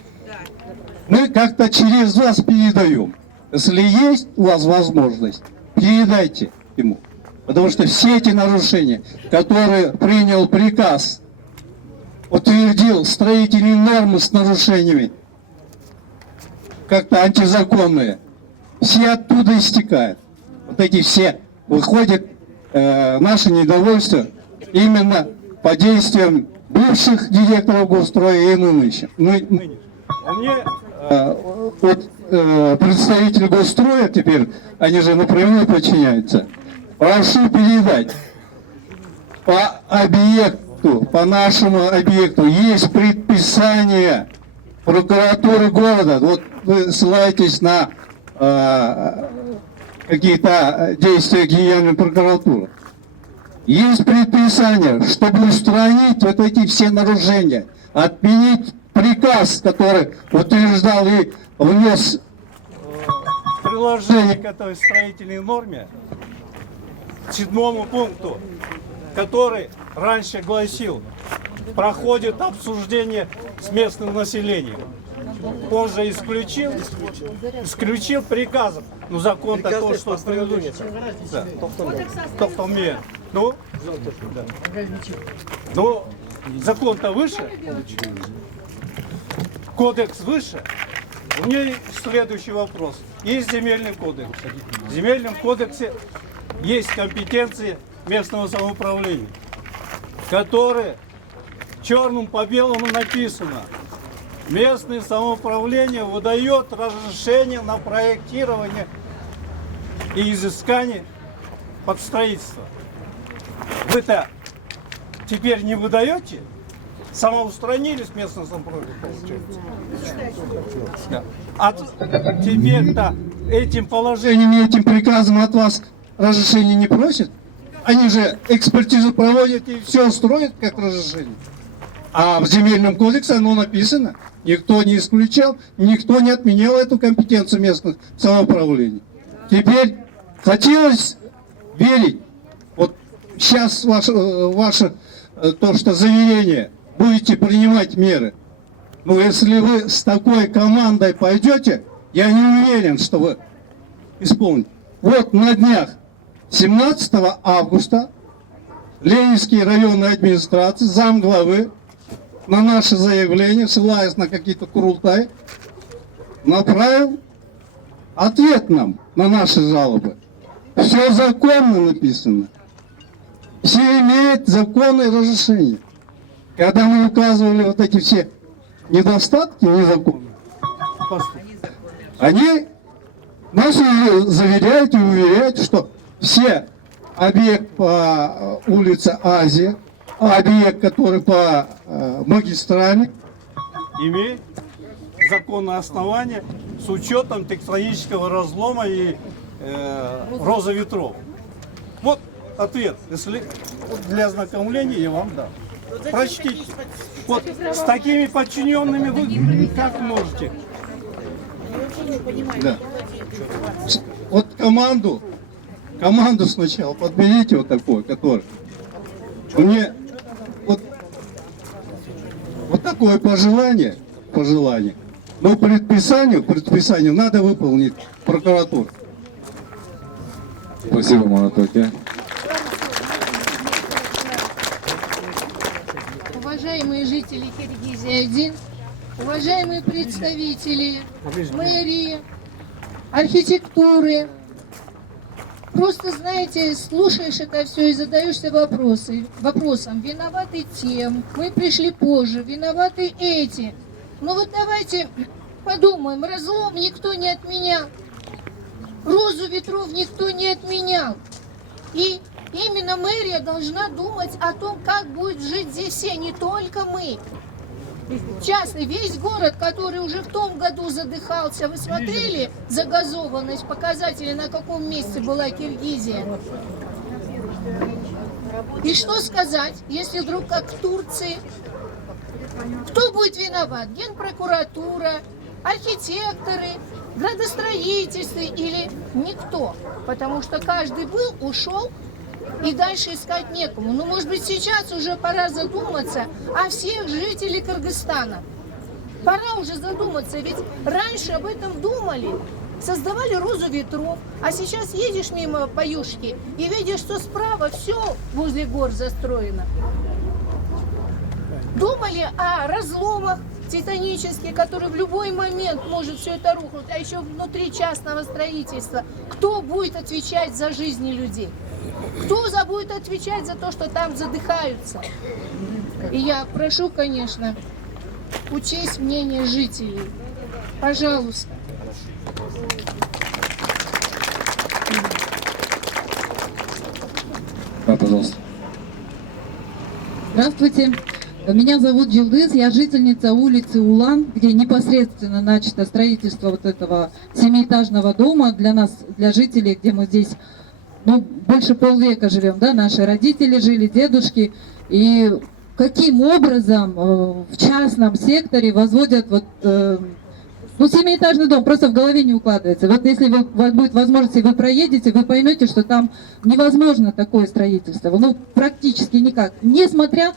Мы как-то через вас передаем. Если есть у вас возможность, передайте ему. Потому что все эти нарушения, которые принял приказ, утвердил строительные нормы с нарушениями, как-то антизаконные, все оттуда истекают. Вот эти все выходят наше недовольство именно по действиям бывших директоров Госстроя и нынешних. Представители Госстроя теперь, они же напрямую подчиняются. Прошу передать по объекту, по нашему объекту есть предписание прокуратуры города. Вот вы ссылаетесь на какие-то действия Генеральной прокуратуры. Есть предписание, чтобы устранить вот эти все нарушения, отменить приказ, который утверждал и внес приложение к этой строительной норме, 7 пункту, который раньше гласил, проходит обсуждение с местным населением. Он же исключил приказом. Ну, закон такой, что предыдущий. Да. Ну, закон-то выше, кодекс выше. У меня следующий вопрос. Есть земельный кодекс. В земельном кодексе есть компетенции местного самоуправления, которые черным по белому написано, местное самоуправление выдает разрешение на проектирование и изыскание под строительство. Вы-то теперь не выдаете? Самоустранились местное самоуправление, получается. Да. А теперь-то этим положением, этим приказом от вас разрешение не просят? Они же экспертизу проводят и все строят как разрешение. А в земельном кодексе оно написано. Никто не исключал, никто не отменял эту компетенцию местных самоуправлений. Теперь хотелось верить, вот сейчас ваше то, что заверение, будете принимать меры. Но если вы с такой командой пойдете, я не уверен, что вы исполните. Вот на днях, 17 августа, Ленинские районные администрации, замглавы, на наше заявление, ссылаясь на какие-то курултай, направил ответ нам на наши жалобы. Все законно написано. Все имеют законные разрешения. Когда мы указывали вот эти все недостатки незаконные, они нас заверяют и уверяют, что все объект по улице Азия, объект, который по магистрали, имеет законное основание с учетом тектонического разлома и роза ветров. Вот ответ. Если для ознакомления я вам дам. Прочтите. Вот с такими подчиненными вы как можете? Да. Вот команду сначала подберите вот такой, который мне вот такое пожелание, но предписанию надо выполнить прокуратуру. Спасибо, Манатоке. Уважаемые жители Киргизии-1, уважаемые представители мэрии, архитектуры, просто, знаете, слушаешь это все и задаешься вопросом, виноваты тем, мы пришли позже, виноваты эти. Ну вот давайте подумаем, разлом никто не отменял, розу ветров никто не отменял. И именно мэрия должна думать о том, как будет жить здесь все, не только мы. Частный, весь город, который уже в том году задыхался, вы смотрели загазованность, показатели, на каком месте была Киргизия? И что сказать, если вдруг как в Турции? Кто будет виноват? Генпрокуратура, архитекторы, градостроительство или никто? Потому что каждый был, ушел, и дальше искать некому. Ну, может быть, сейчас уже пора задуматься о всех жителях Кыргызстана. Пора уже задуматься, ведь раньше об этом думали, создавали розу ветров, а сейчас едешь мимо Паюшки и видишь, что справа все возле гор застроено. Думали о разломах титанических, которые в любой момент может все это рухнуть, а еще внутри частного строительства. Кто будет отвечать за жизни людей? Кто будет отвечать за то, что там задыхаются? И я прошу, конечно, учесть мнение жителей. Пожалуйста. Да, пожалуйста. Здравствуйте. Меня зовут Джилдыз, я жительница улицы Улан, где непосредственно начато строительство вот этого 7-этажного дома для нас, для жителей, где мы здесь, ну, больше полвека живем, да, наши родители жили, дедушки, и каким образом в частном секторе возводят вот, ну, 7-этажный дом, просто в голове не укладывается. Вот если у вас будет возможность, и вы проедете, вы поймете, что там невозможно такое строительство, ну, практически никак. Несмотря,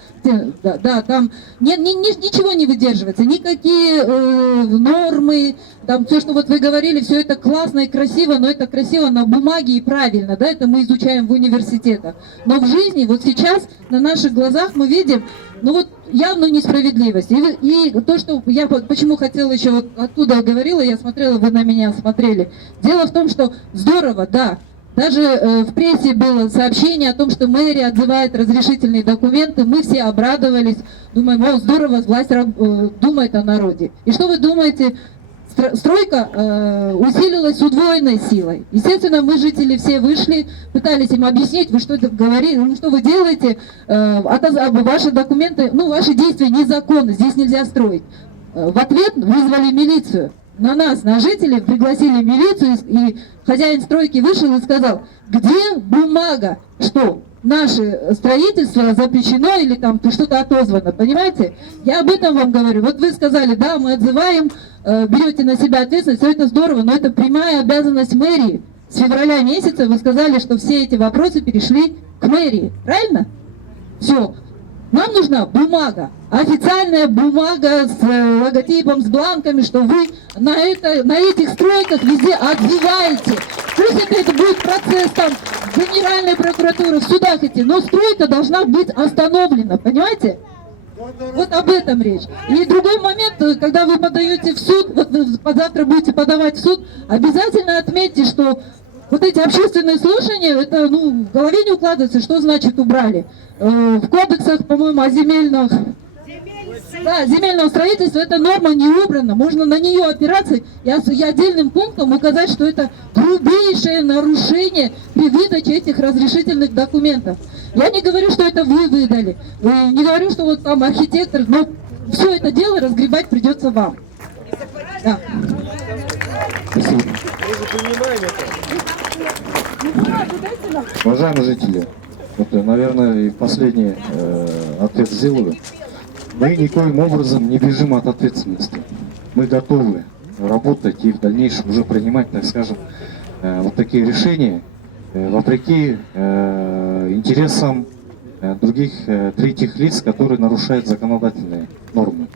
да, там ничего не выдерживается, никакие нормы, там все, что вот вы говорили, все это классно и красиво, но это красиво на бумаге и правильно, да, это мы изучаем в университетах. Но в жизни, вот сейчас, на наших глазах мы видим, ну вот явную несправедливость. И то, что я почему хотела еще вот оттуда говорила, я смотрела, вы на меня смотрели. Дело в том, что здорово, да, Даже в прессе было сообщение о том, что мэрия отзывает разрешительные документы. Мы все обрадовались, думаем, о, здорово, власть думает о народе. И что вы думаете? Стройка усилилась с удвоенной силой. Естественно, мы, жители, все вышли, пытались им объяснить, вы что говорите, ну, что вы делаете, ваши документы, ну, ваши действия незаконны, здесь нельзя строить. В ответ вызвали милицию. На нас, на жителей, пригласили милицию, и хозяин стройки вышел и сказал, где бумага, что наше строительство запрещено или там что-то отозвано, понимаете? Я об этом вам говорю. Вот вы сказали, да, мы отзываем, берете на себя ответственность, все это здорово, но это прямая обязанность мэрии. С февраля месяца вы сказали, что все эти вопросы перешли к мэрии, правильно? Все. Нам нужна бумага, официальная бумага с логотипом, с бланками, что вы на этих стройках везде отзываете. Пусть это будет процесс там Генеральной прокуратуры, в судах идти, но стройка должна быть остановлена, понимаете? Вот об этом речь. И другой момент, когда вы подаете в суд, вот вы завтра будете подавать в суд, обязательно отметьте, что вот эти общественные слушания, это в голове не укладывается, что значит убрали. В кодексах, по-моему, о земельного строительства эта норма не убрана. Можно на нее опираться и отдельным пунктом указать, что это грубейшее нарушение при выдаче этих разрешительных документов. Я не говорю, что это вы выдали, не говорю, что вот там архитектор, но все это дело разгребать придется вам. Да. Уважаемые жители, вот, наверное, и последний ответ сделаю. Мы никоим образом не бежим от ответственности. Мы готовы работать и в дальнейшем уже принимать, так скажем, вот такие решения, вопреки интересам других третьих лиц, которые нарушают законодательные нормы.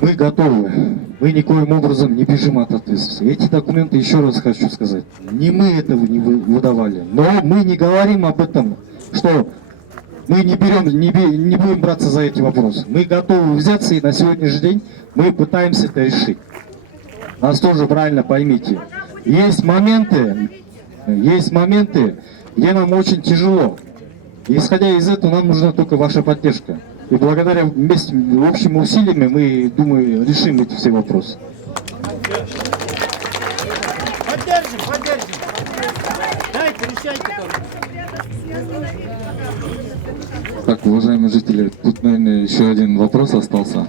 Мы готовы. Мы никоим образом не бежим от ответственности. Эти документы, еще раз хочу сказать, не мы этого не выдавали, но мы не говорим об этом, что мы не будем браться за эти вопросы. Мы готовы взяться, и на сегодняшний день мы пытаемся это решить. Нас тоже правильно поймите. Есть моменты, где нам очень тяжело. И исходя из этого, нам нужна только ваша поддержка. И благодаря вместе общими усилиями мы, думаю, решим эти все вопросы. Поддержим. Дайте, решайте тоже. Так, уважаемые жители, тут, наверное, еще один вопрос остался.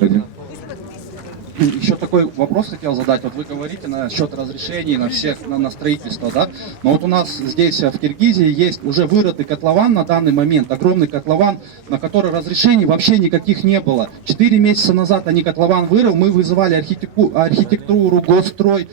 Один. Еще такой вопрос хотел задать. Вот вы говорите насчет разрешений на всех, на строительство, да? Но вот у нас здесь в Киргизии есть уже вырытый котлован на данный момент, огромный котлован, на который разрешений вообще никаких не было. 4 месяца назад они котлован вырыл, мы вызывали архитектуру, госстрой.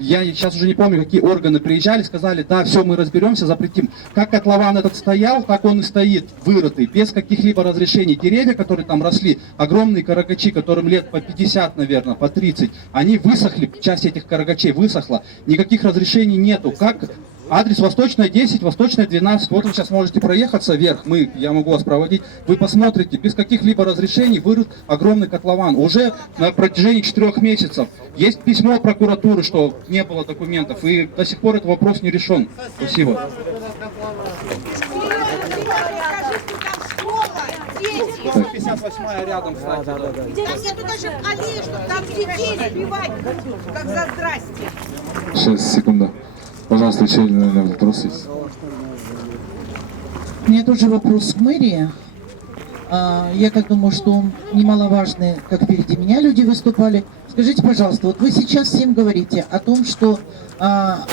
Я сейчас уже не помню, какие органы приезжали, сказали, да, все, мы разберемся, запретим. Как котлован этот стоял, так он и стоит, вырытый, без каких-либо разрешений. Деревья, которые там росли, огромные карагачи, которым лет по 50, наверное, по 30, они высохли, часть этих карагачей высохла, никаких разрешений нету. Как адрес Восточная 10, Восточная 12, вот вы сейчас можете проехаться вверх, я могу вас проводить, вы посмотрите, без каких-либо разрешений вырыт огромный котлован, уже на протяжении 4 месяцев. Есть письмо прокуратуры, что не было документов, и до сих пор этот вопрос не решен. Спасибо. 58-я рядом, кстати. Там нету даже аллеи, чтобы там детей сбивать, как за здрасте. 6 секунд. Пожалуйста, еще один, наверное, вопрос есть. У меня тоже вопрос к мэрии. Я так думаю, что он немаловажный, как впереди меня люди выступали. Скажите, пожалуйста, вот вы сейчас всем говорите о том, что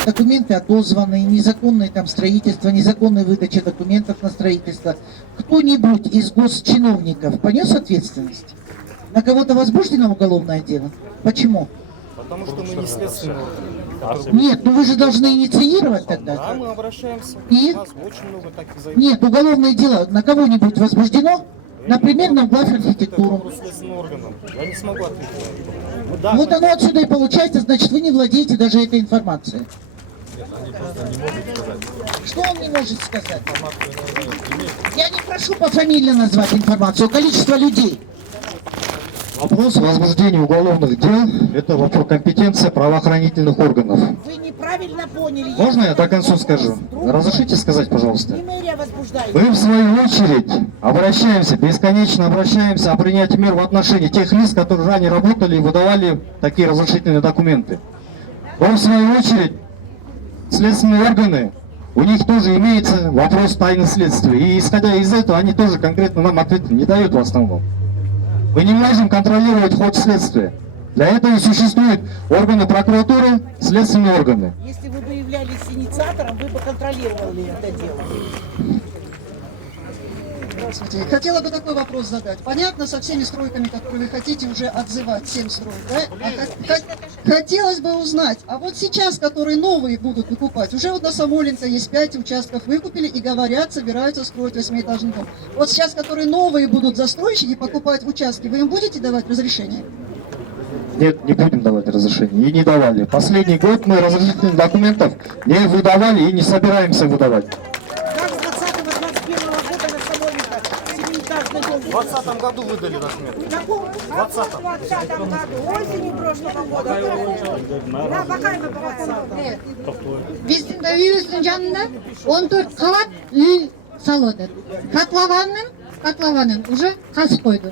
документы отозваны, незаконное там строительство, незаконная выдача документов на строительство. Кто-нибудь из госчиновников понес ответственность? На кого-то возбуждено уголовное дело? Почему? Потому что мы не следственные органы. Нет, ну вы же должны инициировать тогда. Да, мы обращаемся. И? У нас очень много таких заявок. Нет, уголовное дело на кого-нибудь возбуждено? Например, на главархитектуру. Я не смогу ответить. Вот оно отсюда и получается, значит, вы не владеете даже этой информацией. Что он не может сказать? Я не прошу пофамильно назвать информацию, количество людей. Вопрос возбуждения уголовных дел – это вопрос компетенции правоохранительных органов. Вы неправильно правильно поняли. Можно я до конца скажу? Разрешите сказать, пожалуйста? И мэрия возбуждает. Мы в свою очередь обращаемся, бесконечно обращаемся о принятии мер в отношении тех лиц, которые ранее работали и выдавали такие разрешительные документы. В свою очередь, следственные органы, у них тоже имеется вопрос тайны следствия. И исходя из этого, они тоже конкретно нам ответ не дают в основном. Мы не можем контролировать ход следствия. Для этого и существуют органы прокуратуры, следственные органы. Если вы бы являлись инициатором, вы бы контролировали это дело. Здравствуйте. Хотела бы такой вопрос задать. Понятно, со всеми стройками, которые вы хотите уже отзывать, 7 строек, да? Хотелось бы узнать, а вот сейчас, которые новые будут выкупать, уже вот на Самойленко есть 5 участков выкупили и говорят, собираются строить 8-этажный дом. Вот сейчас, которые новые будут застройщики покупать участки, вы им будете давать разрешение? Нет, не будем давать разрешение. И не давали. Последний год мы разрешительных документов не выдавали и не собираемся выдавать. В 2020 году выдали документы. В 2020 году, осенью прошлого года. Да, Бакаева Биздин жанында 14 кабат үй салып атат. Котлованын уже казып койду.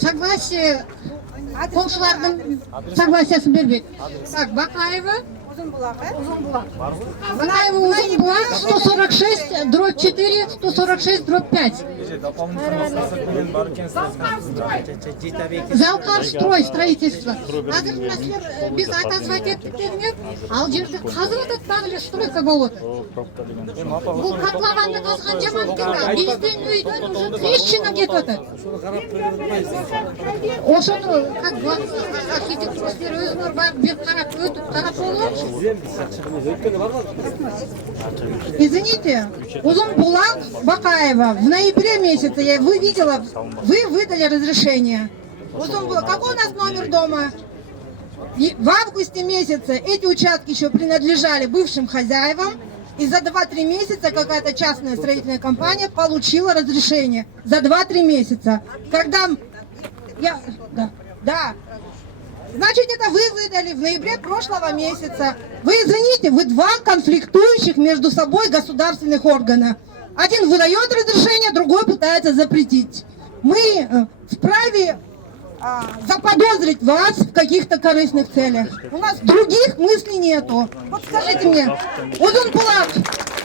Согласие коңшулардын согласиясын бербейт. Так, Бакаева Бакаева Узунбулак 146/4, 146/5. Залкарстрой строительство. Азыр силер биз атазвать эттик дедиңер. Ал жерде казып атат, дагы эле стройка болуп атат. Бул котлованды казган жаман экен. Биздин үйдөн уже трещина кетип атат. Ошону как архитектурлар өзүңөр барып бир карап өтүп карап бололучу. Извините, Узунбулак Бакаева в ноябре месяце, я вы видела, вы выдали разрешение. Узунбулак, какой у нас номер дома? И в августе месяце эти участки еще принадлежали бывшим хозяевам, и за 2-3 месяца какая-то частная строительная компания получила разрешение. За 2-3 месяца. Когда... Да. Значит, это вы выдали в ноябре прошлого месяца. Вы извините, вы два конфликтующих между собой государственных органа. Один выдает разрешение, другой пытается запретить. Мы вправе заподозрить вас в каких-то корыстных целях. У нас других мыслей нету. Вот скажите мне, Узунбулак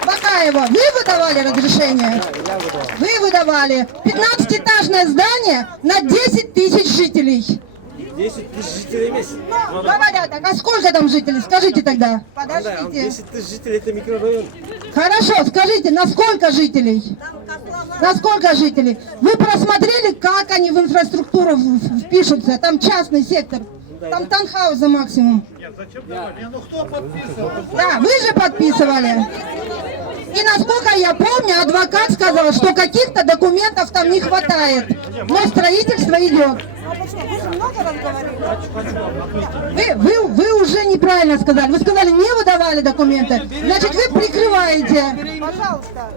Бакаева, вы выдавали разрешение? Вы выдавали 15-этажное здание на 10 тысяч жителей. 10 тысяч жителей в месяц. Ну, говорят, так, а сколько там жителей? Скажите тогда. Подождите. 10 тысяч жителей, это микрорайон. Хорошо, скажите, на сколько жителей? На сколько жителей? Вы просмотрели, как они в инфраструктуру впишутся? Там частный сектор. Там таунхаузы максимум. Ну кто подписывал? Да, вы же подписывали. И насколько я помню, адвокат сказал, что каких-то документов там не хватает. Но строительство идет. Вы уже неправильно сказали. Вы сказали, не выдавали документы. Значит, вы прикрываете. Пожалуйста.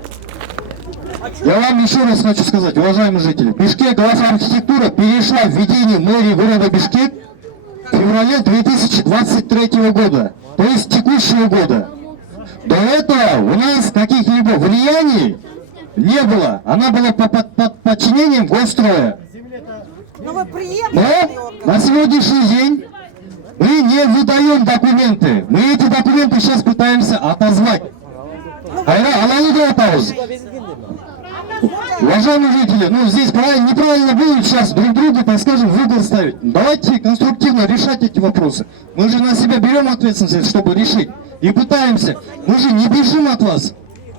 Я вам еще раз хочу сказать, уважаемые жители, Бишкек глава архитектура перешла в ведение мэрии города Бишкек в феврале 2023 года, то есть текущего года. До этого у нас каких-либо влияний не было. Она была под подчинением госстроя. Но на сегодняшний день мы не выдаем документы. Мы эти документы сейчас пытаемся отозвать. Уважаемые жители, ну здесь неправильно будет сейчас друг друга, так скажем, в угол ставить. Давайте конструктивно решать эти вопросы. Мы же на себя берем ответственность, чтобы решить. И пытаемся. Мы же не бежим от вас.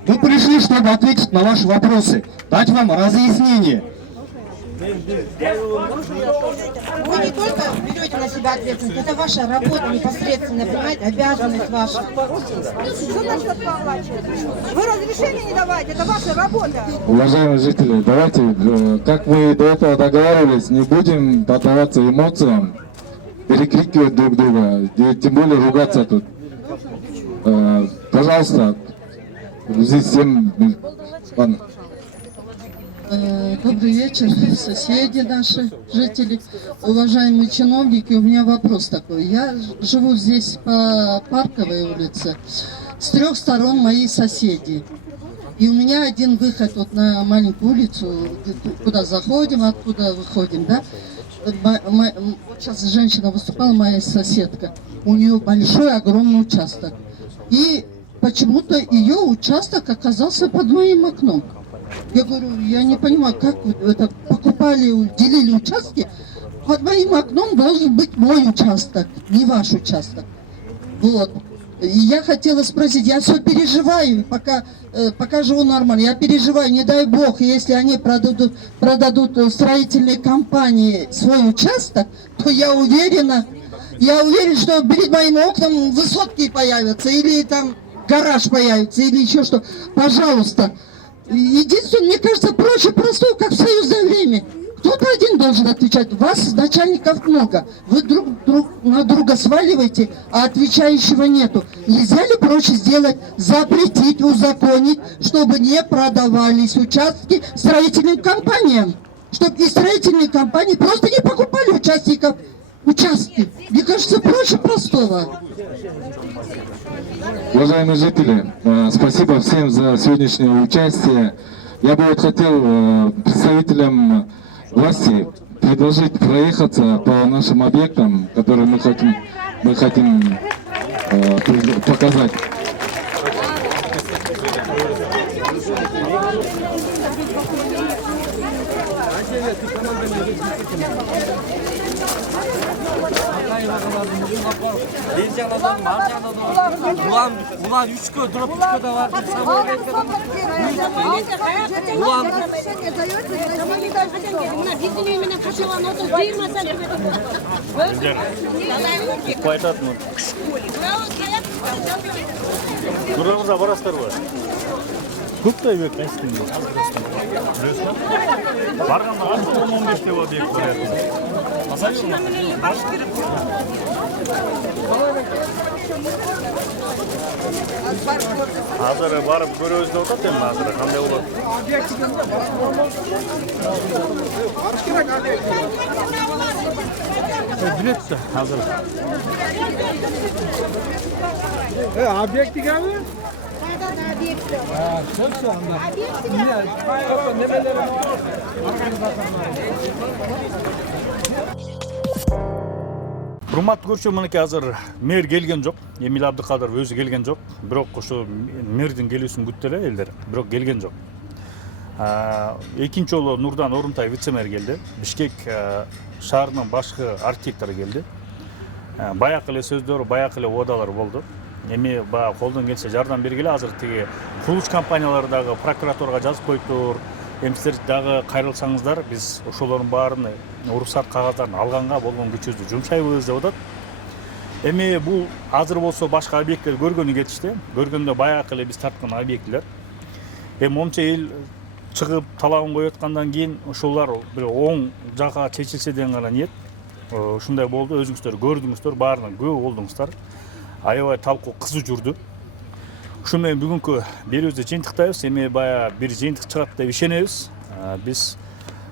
Мы пришли, чтобы ответить на ваши вопросы, дать вам разъяснение. Вы не только берете на себя ответственность, это ваша работа непосредственно, понимаете, обязанность ваша. Что насчет вы разрешение не давайте, это ваша работа. Уважаемые жители, давайте, как мы до этого договаривались, не будем поддаваться эмоциям, перекрикивать друг друга, и тем более ругаться тут. Пожалуйста, здесь всем... Ладно. Добрый вечер, соседи наши, жители, уважаемые чиновники. У меня вопрос такой. Я живу здесь по Парковой улице. С 3 сторон мои соседи. И у меня один выход вот на маленькую улицу, куда заходим, откуда выходим, да? Вот сейчас женщина выступала, моя соседка. У нее большой, огромный участок. И почему-то ее участок оказался под моим окном. Я говорю, я не понимаю, как вы это покупали, делили участки. Под моим окном должен быть мой участок, не ваш участок. Вот. И я хотела спросить, я все переживаю, пока живу нормально, я переживаю, не дай бог, если они продадут строительной компании свой участок, то я уверен, что перед моим окном высотки появятся, или там гараж появится, или еще что. Пожалуйста. Единственное, мне кажется, проще простого, как в союзное время. Кто-то один должен отвечать. Вас, начальников, много. Вы друг на друга сваливаете, а отвечающего нету. Нельзя ли проще сделать, запретить, узаконить, чтобы не продавались участки строительным компаниям? Чтобы и строительные компании просто не покупали участки. Мне кажется, проще простого. Уважаемые жители, спасибо всем за сегодняшнее участие. Я бы вот хотел представителям власти предложить проехаться по нашим объектам, которые мы хотим показать. Ulan 3 kö, 4 köde var. Айтатын Нұрыңызға барасыздар ғой. Көп та объект қайсысын дейді? Барғанда 10-15 деп объект бар еді. Азыр барып көрөбүз деп атат эми азыр кандай болот? Билет да азыр. Объекти кабы? Урматтуу көрүүчүлөр, мынакей азыр мэр келген жок. Эмил Абдыкадыров өзү келген жок. Бирок ошо мэрдин келүүсүн күттү эле элдер. Бирок келген жок. Экинчи жолу Нурдан Орунтай вице-мэр келди. Бишкек шаарынын башкы архитектору келди. Баякы эле сөздөр, баякы эле убадалар болду. Эми баягы колдон келсе жардам бергиле. Азыр тиги курулуш компаниялары дагы прокуратурага жазып коюптур. Эми силер дагы кайрылсаңыздар, биз ошолордун баарын уруксат кагаздарын алганга болгон күчүбүздү жумшайбыз деп атат. Эми бул азыр болсо башка объекттер көргөнү кетишти. Көргөндө баягы эле биз тарткан объекттер. Эми монча эл чыгып талабын коюп аткандан кийин ошолор бир оң жакка чечилсе деген гана ниет. Ушундай болду, өзүңүздөр көрдүңүздөр, баарынан көп болдуңуздар. Аябай талкуу кызуу жүрдү. Ушу менен бүгүнкү берүүбүздү жыйынтыктайбыз. Эми бая бир жыйынтык чыгат деп ишенебиз. Биз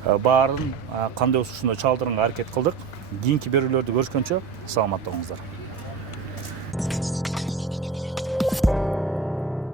баарын кандай болсо ушундой чалдырганга аракет кылдык. Кийинки берүүлөрдү көрүшкөнчө саламатта болуңуздар.